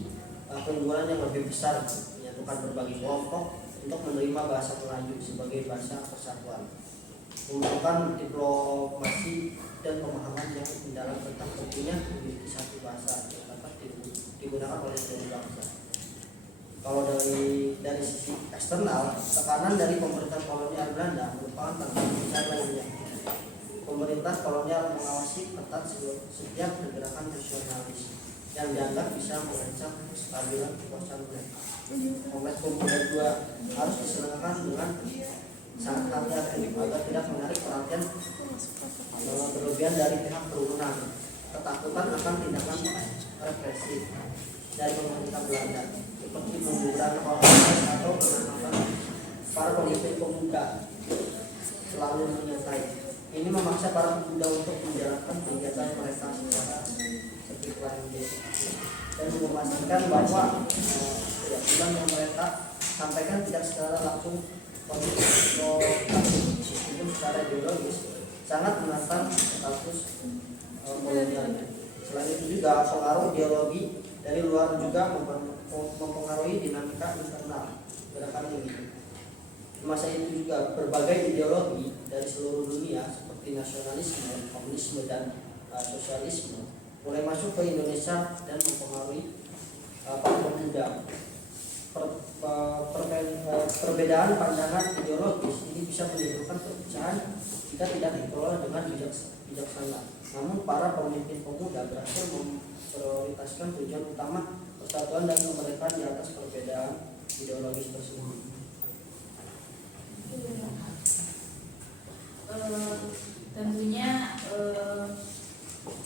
keunggulan yang lebih besar, menyatukan berbagai kelompok untuk menerima bahasa Melayu sebagai bahasa persatuan, membutuhkan diplomasi dan pemahaman yang mendalam tentang pentingnya memiliki satu bahasa yang dapat digunakan oleh seluruh bangsa. Kalau dari sisi eksternal, tekanan dari pemerintah kolonial Belanda merupakan tantangan besar lainnya. Pemerintah kolonial mengawasi ketat setiap pergerakan nasionalis yang dianggap bisa mengancam kestabilan kekuasaan mereka. Kongres Pemuda juga harus diselenggarakan dengan sangat hati-hati agar tidak menarik perhatian berlebihan dari pihak berwenang. Ketakutan akan tindakan represif dari pemerintah Belanda seperti pembubaran kongres atau penangkapan para pemimpin pemuda selalu menyertai. Ini memaksa para pemuda untuk menjalankan kegiatan mereka secara seperti dan memastikan bahwa keyakinan yang mereka sampaikan tidak secara langsung meskipun secara ideologis sangat menantang status kolonialnya. Selain itu juga pengaruh ideologi dari luar juga mempengaruhi dinamika internal gerakan ini. Di masa itu juga berbagai ideologi dari seluruh dunia seperti nasionalisme, komunisme, dan sosialisme mulai masuk ke Indonesia dan mempengaruhi para pemuda. Perbedaan pandangan ideologis ini bisa menimbulkan perpecahan jika tidak dikelola dengan bijaksana. Namun para pemimpin pemuda berhasil memprioritaskan tujuan utama persatuan dan kemerdekaan di atas perbedaan ideologis tersebut. Tentunya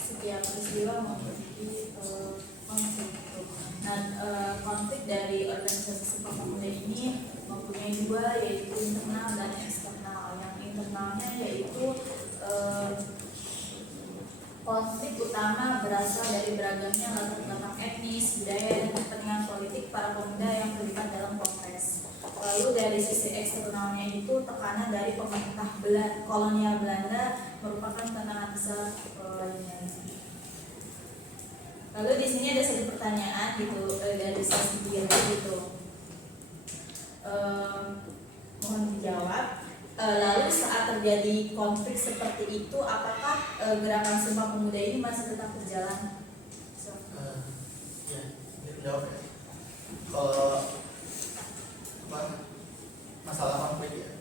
setiap peristiwa memiliki konflik. Nah, konflik dari organisasi Sumpah Pemuda ini mempunyai dua, yaitu internal dan eksternal. Yang internalnya yaitu konflik utama berasal dari beragamnya latar belakang etnis, budaya, dan kepentingan politik para pemuda yang terlibat dalam kongres. Lalu dari sisi eksternalnya itu tekanan dari pemerintah kolonial Belanda merupakan tantangan besar lainnya. Lalu di sini ada satu pertanyaan gitu dari sesi gitu. Mohon dijawab. Lalu saat terjadi konflik seperti itu, apakah gerakan Sumpah Pemuda ini masih tetap berjalan? Ya, ini jawab ya. Kalau masalah konflik ya,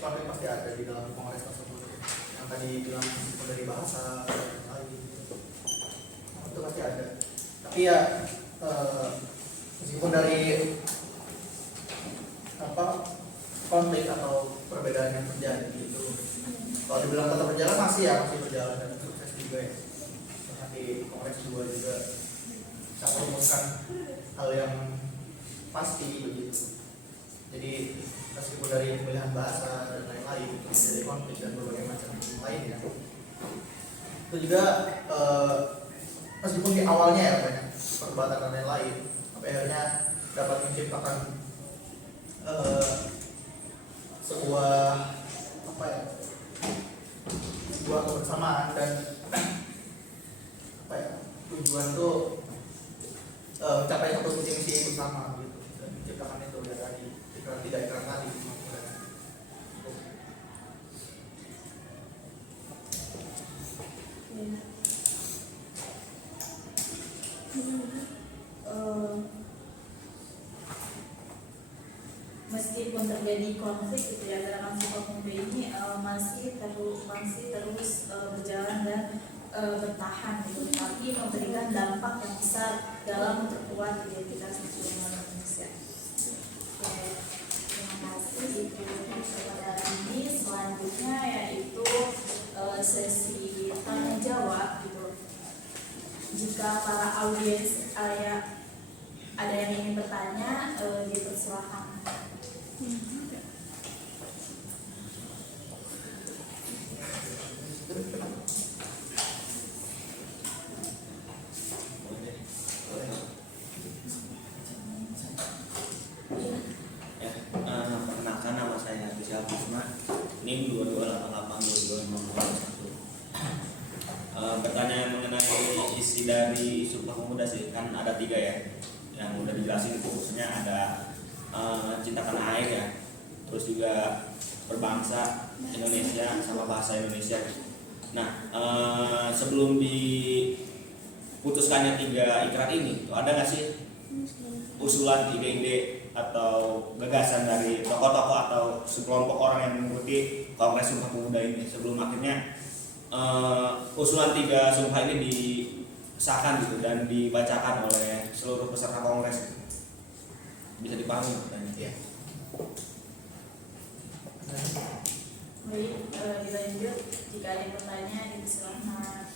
konflik pasti ada di dalam kongres tersebut. Yang tadi bilang dari bahasa dan lain, itu pasti ada. Tapi ya meskipun dari konflik atau perbedaan yang terjadi gitu, kalau dibilang tetap berjalan masih berjalan dan sukses juga ya. Bahkan di kongres 2 juga bisa merumuskan hal yang pasti begitu. Jadi meskipun dari pemilihan bahasa dan lain-lain itu dari konflik dan berbagai macam lainnya, itu juga meskipun di awalnya ya banyak perdebatan dan lain-lain, tapi akhirnya dapat menciptakan sebuah kebersamaan dan tujuan tuh mencapai satu visi misi bersama gitu, dan menciptakan itu dari iklan tadi. Meskipun terjadi konflik gitu ya, gerakan Sumpah Pemuda ini masih terus berjalan dan bertahan gitu, tapi memberikan dampak yang besar dalam memperkuat identitas nasional Indonesia. Oke, terima kasih. Itu pada ini selanjutnya yaitu sesi tanya jawab gitu. Jika para audiens ada yang ingin bertanya, dipersilakan. Perkenalkan, nama saya Rizal Kusma, NIM 22882251. Pertanyaan mengenai isi dari Sumpah Pemuda sih, kan ada 3 ya, yang udah dijelasin, fokusnya ada cinta tanah air ya, terus juga berbangsa Indonesia sama bahasa Indonesia. Nah, sebelum diputuskannya 3 ikrar ini, ada nggak sih usulan ide-ide atau gagasan dari tokoh-tokoh atau sekelompok orang yang mengikuti Kongres Sumpah Pemuda ini sebelum akhirnya usulan 3 sumpah ini disahkan gitu dan dibacakan oleh seluruh peserta kongres? Bisa dipahami pertanyaan? Iya. Baik, dilanjut. Jika ada pertanyaan, dipersilakan.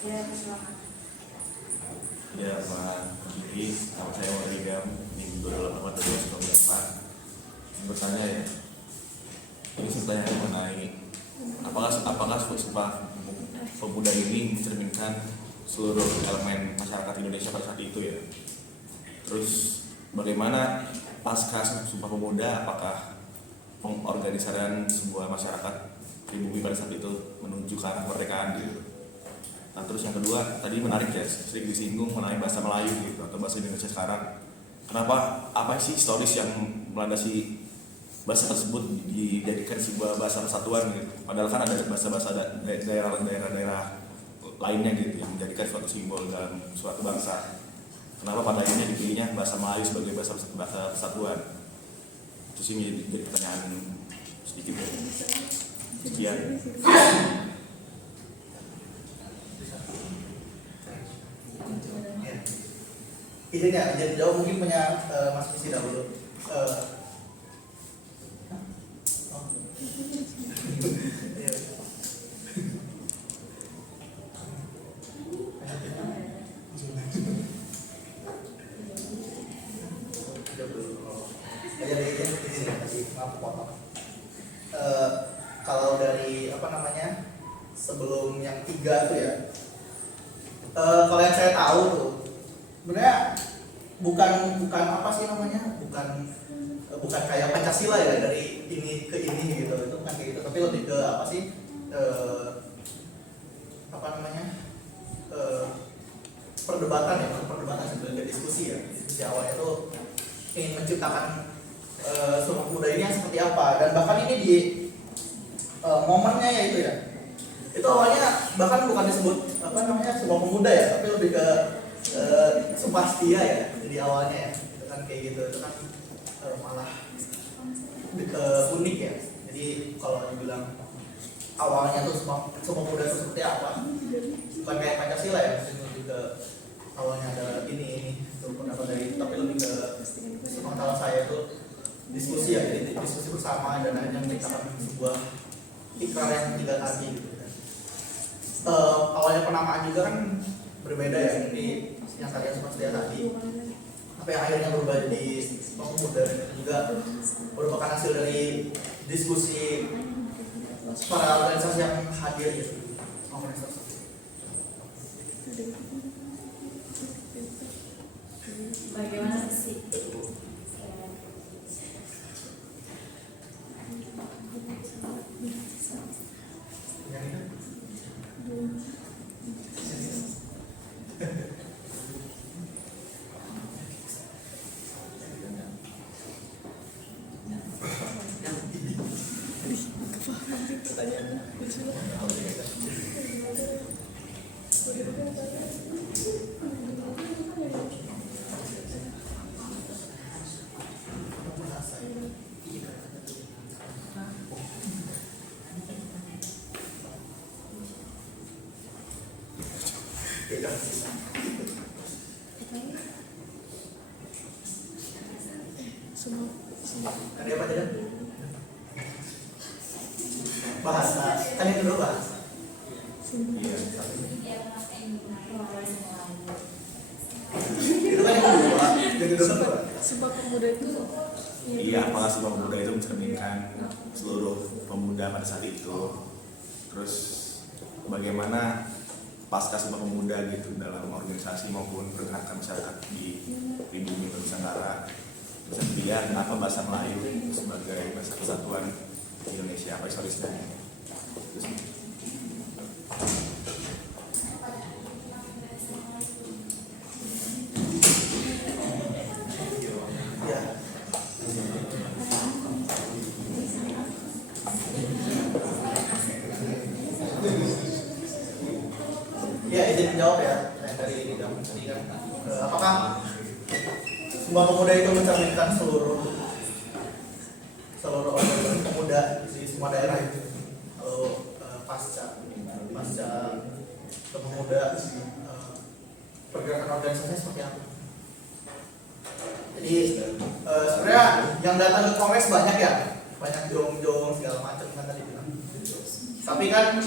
Ya, silakan. Ya, Pak Diki, nama saya Warigam di 284294. Bertanya ya, ini pertanyaan mengenai apakah Sumpah Pemuda ini mencerminkan seluruh elemen masyarakat Indonesia pada saat itu ya. Terus bagaimana pasca Sumpah Pemuda, apakah pengorganisasian sebuah masyarakat pribumi pada saat itu menuju ke arah kemerdekaan gitu. Nah terus yang kedua, tadi menarik ya, sering disinggung mengenai bahasa Melayu gitu atau bahasa Indonesia sekarang. Kenapa, apa sih historis yang melandasi bahasa tersebut dijadikan sebuah bahasa persatuan gitu? Padahal kan ada bahasa-bahasa daerah-daerah lainnya gitu yang menjadikan suatu simbol dalam suatu bangsa. Kenapa pada akhirnya dipilihnya bahasa Melayu sebagai bahasa persatuan? Itu sih jadi pertanyaan sedikit ya. Sekian. Idenya, jadi jauh mungkin punya Mas Visi dahulu. Kalau dari apa namanya sebelum yang 3 tuh ya, kalau yang saya tahu tuh sebenarnya bukan apa sih namanya, bukan kayak Pancasila ya dari ini ke ini gitu, itu bukan kayak gitu, tapi lebih ke apa sih, apa namanya, perdebatan sebenarnya, diskusi awalnya tuh ingin menciptakan Sumpah Pemuda ini yang seperti apa, dan bahkan ini di momennya ya itu awalnya bahkan bukan disebut apa namanya Sumpah Pemuda ya, tapi lebih ke Sumpah Setia ya, jadi awalnya ya itu kan kayak gitu, itu kan malah unik ya. Jadi kalau dibilang awalnya tuh Sumpah Pemuda itu seperti apa, bukan kayak Pancasila ya, lebih ke awalnya ada ini tuh pendapat dari, tapi lebih ke sepengetahuan saya tuh diskusi ya, jadi diskusi bersama dan akhirnya menciptakan sebuah ikrar yang 3 tadi gitu kan. Awalnya penamaan juga kan berbeda ya, jadi yang tadi Sumpah Setia tadi, apa yang akhirnya berubah jadi Sumpah Pemuda juga merupakan hasil dari diskusi para organisasi yang hadir gitu. Bagaimana sih? Ada apa tidak? Bahasa, kan yang kedua bahasa. Itu kan yang kedua. Sumpah Pemuda itu Iya, apakah Sumpah Pemuda itu mencerminkan seluruh pemuda pada saat itu? Terus bagaimana pasca Sumpah Pemuda gitu dalam organisasi maupun pergerakan masyarakat di bumi Nusantara? Terus kemudian apa bahasa Melayu sebagai bahasa kesatuan Indonesia, apa historisnya? Terus, Ya, izin menjawab ya. Dari tadi kan, apakah Sumpah Pemuda itu mencerminkan seluruh organisasi pemuda di semua daerah itu? Kalau pasca pemuda, pergerakan organisasinya seperti apa? Jadi sebenarnya yang datang ke kongres banyak ya, banyak jong-jong segala macam kan tadi bilang. Tapi kan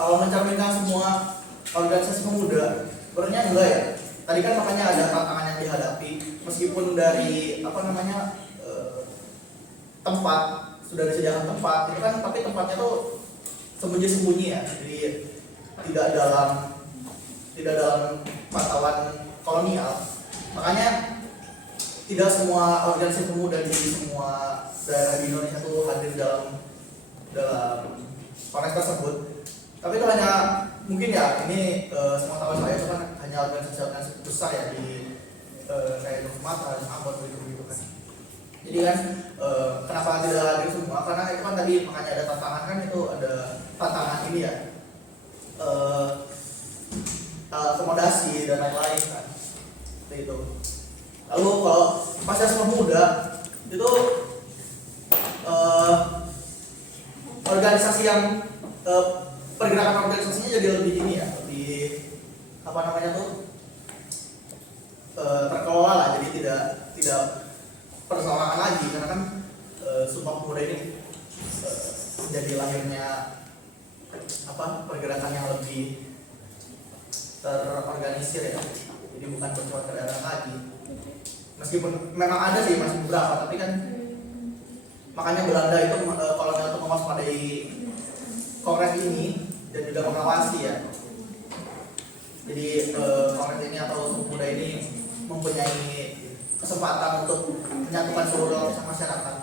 kalau mencerminkan semua organisasi pemuda, sebenarnya enggak ya. Tadi kan makanya ada tantangan yang dihadapi, meskipun dari apa namanya tempat sudah disediakan tempat, itu kan, tapi tempatnya tuh sembunyi-sembunyi ya, jadi tidak dalam tidak dalam pantauan kolonial, makanya tidak semua organisasi pemuda di semua daerah di Indonesia itu hadir dalam kongres tersebut. Tapi itu hanya mungkin ya, ini semua tahu saya itu kan hanya organisasi besar ya di kayak di Sumatera, di Ambon gitu kan. Jadi kan kenapa tidak hadir semua? Karena itu kan tadi makanya ada tantangan kan, itu ada tantangan ini ya, akomodasi dan lain-lain kan. Seperti itu. Lalu kalau Pancasila Pemuda itu organisasi yang pergerakan organisasinya jadi lebih ini ya, lebih apa namanya tuh, terkelola lah, jadi tidak perseorangan lagi, karena kan Sumpah Pemuda ini jadi lahirnya apa, pergerakan yang lebih terorganisir ya, jadi bukan persoalan daerah lagi. Meskipun memang ada sih masih beberapa, tapi kan makanya Belanda itu kolonial itu mewaspadai kongres ini dan juga mengawasi ya. Jadi kongres ini atau pemuda ini mempunyai kesempatan untuk menyatukan seluruh lapisan masyarakat.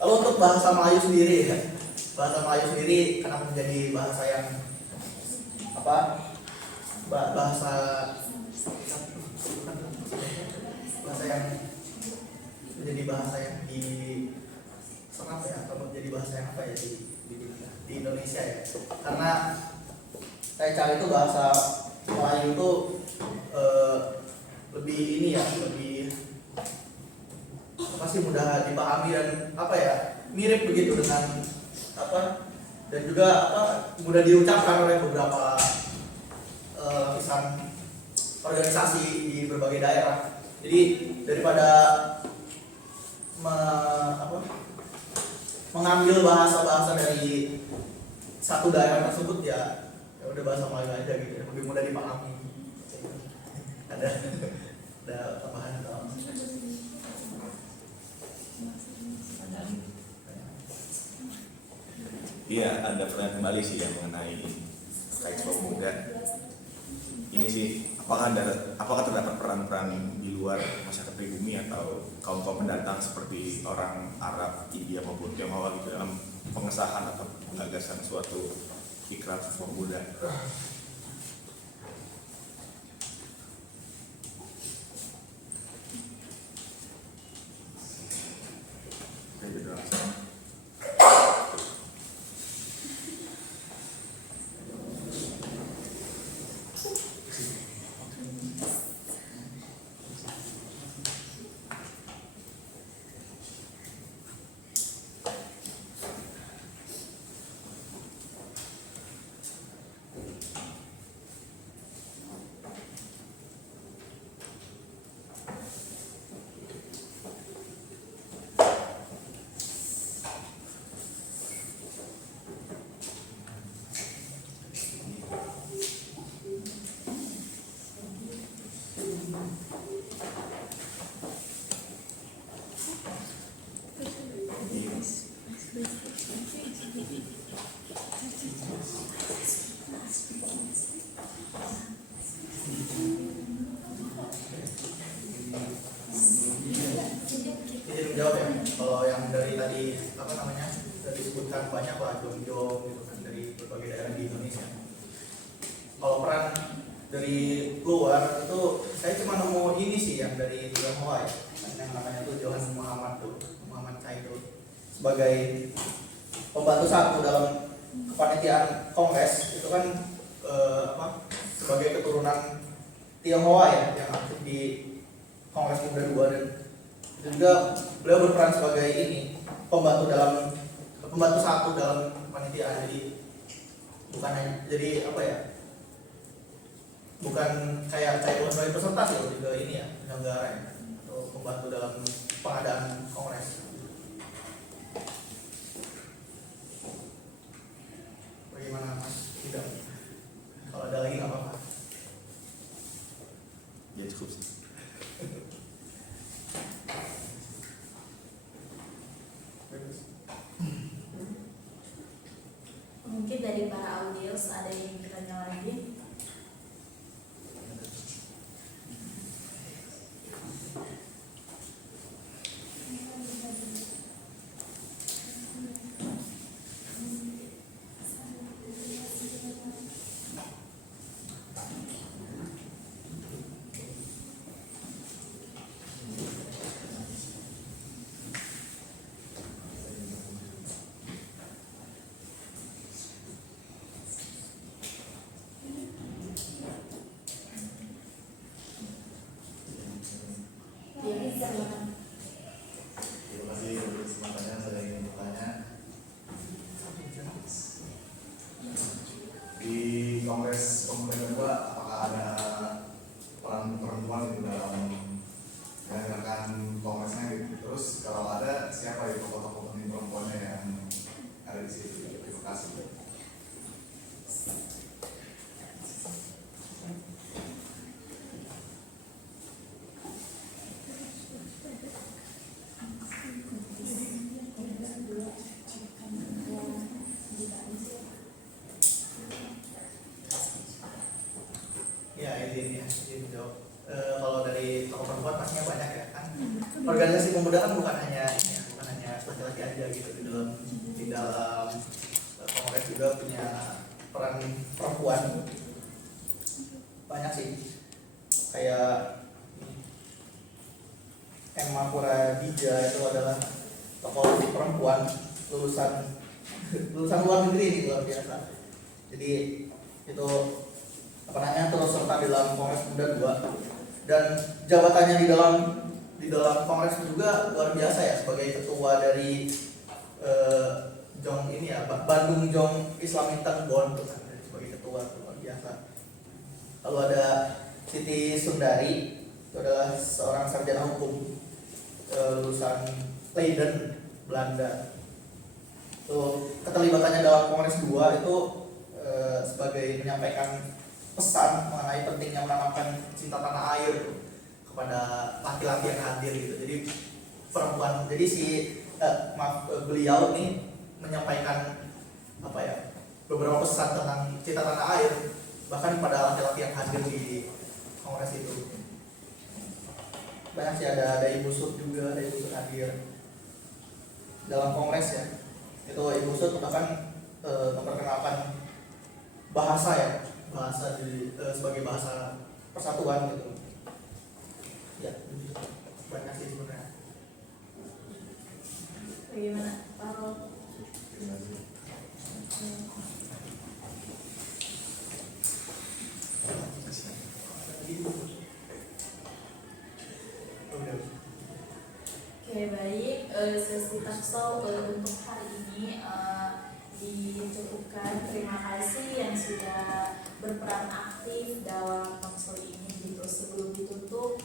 Lalu untuk bahasa Melayu sendiri ya, bahasa Melayu sendiri kenapa menjadi bahasa yang apa, bahasa yang menjadi bahasa yang serap ya, atau menjadi bahasa yang apa ya di Indonesia ya, karena saya cari itu bahasa Melayu itu lebih ini ya, lebih pasti mudah dipahami dan apa ya, mirip begitu dengan apa, dan juga apa, mudah diucapkan oleh beberapa lapisan organisasi di berbagai daerah. Jadi daripada mengambil bahasa-bahasa dari satu daerah tersebut ya udah bahasa Melayu aja gitu, lebih mudah dipahami. Ada tambahan atau Iya, ada pertanyaan kembali sih yang mengenai terkait pemuda. Ini sih, apakah terdapat peran-peran di luar masyarakat pribumi atau kaum pendatang seperti orang Arab, India maupun Tionghoa gitu dalam pengesahan atau penggagasan suatu ikrar pemuda? Jawab ya, kalau yang dari tadi apa namanya, sudah disebutkan banyak lah jom-jom gitu kan dari berbagai daerah di Indonesia. Kalau peran dari luar itu saya cuma nemu ini sih yang dari Tionghoa ya, yang namanya tuh Johan Muhammad Chai itu sebagai pembantu satu dalam kepanitiaan kongres itu kan sebagai keturunan Tionghoa ya yang aktif di Kongres Pemuda II, dan juga beliau berperan sebagai pembantu satu dalam kepanitiaan. Jadi bukan hanya jadi apa ya, bukan kayak sebagai peserta sih, lebih ke ini ya, penyelenggara ya, atau pembantu dalam pengadaan kongres. Bagaimana Mas? Tidak. Kalau ada lagi nggak apa-apa. Ya cukup sih. Mungkin dari para audiens ada yang bertanya lagi? peran perempuan banyak sih, kayak Emma Puradija itu adalah tokoh perempuan lulusan luar negeri ini, luar biasa. Jadi itu terus serta di dalam Kongres Muda 2, dan jabatannya di dalam Kongres juga luar biasa ya, sebagai ketua dari Jong ini ya, Bandung Jong Islamic Bond tuh kan, sebagai ketua, luar biasa. Lalu ada Siti Sundari, itu adalah seorang sarjana hukum lulusan Leiden, Belanda. Tuh keterlibatannya dalam Kongres 2 itu sebagai menyampaikan pesan mengenai pentingnya menanamkan cinta tanah air kepada laki-laki yang hadir gitu. Jadi perempuan, jadi beliau ini menyampaikan beberapa pesan tentang cinta tanah air bahkan pada laki-laki yang hadir di Kongres itu. Banyak sih, ada Ibu Sud juga, ada Ibu Sud hadir dalam Kongres ya. Itu Ibu Sud bahkan memperkenalkan bahasa sebagai bahasa persatuan gitu. Ya, banyak sih sebenarnya. Bagaimana Pak Rol? Oke, baik. Sesi taksol untuk hari ini dicukupkan. Terima kasih yang sudah berperan aktif dalam taksol ini gitu. Sebelum ditutup,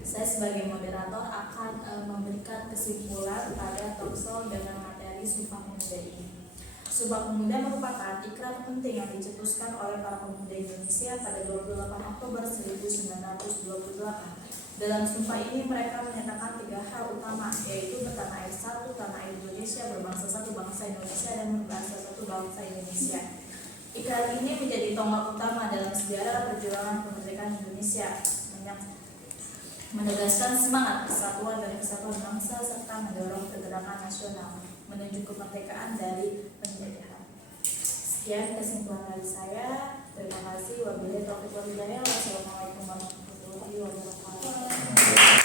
saya sebagai moderator akan memberikan kesimpulan pada taksol dengan materi Sumpah Pemuda ini. Sumpah Pemuda merupakan ikrar penting yang dicetuskan oleh para pemuda Indonesia pada 28 Oktober 1928. Dalam sumpah ini mereka menyatakan 3 hal utama, yaitu bertanah air satu, tanah air Indonesia, berbangsa satu, bangsa Indonesia, dan berbangsa satu, bangsa Indonesia. Ikrar ini menjadi tonggak utama dalam sejarah perjuangan kemerdekaan Indonesia, menegaskan semangat persatuan dan kesatuan bangsa serta mendorong pergerakan nasional menuju kemerdekaan dari penjajahan. Sekian kesimpulan dari saya. Terima kasih. Wabillahi taufiq wal hidayah. Wassalamualaikum warahmatullahi wabarakatuh.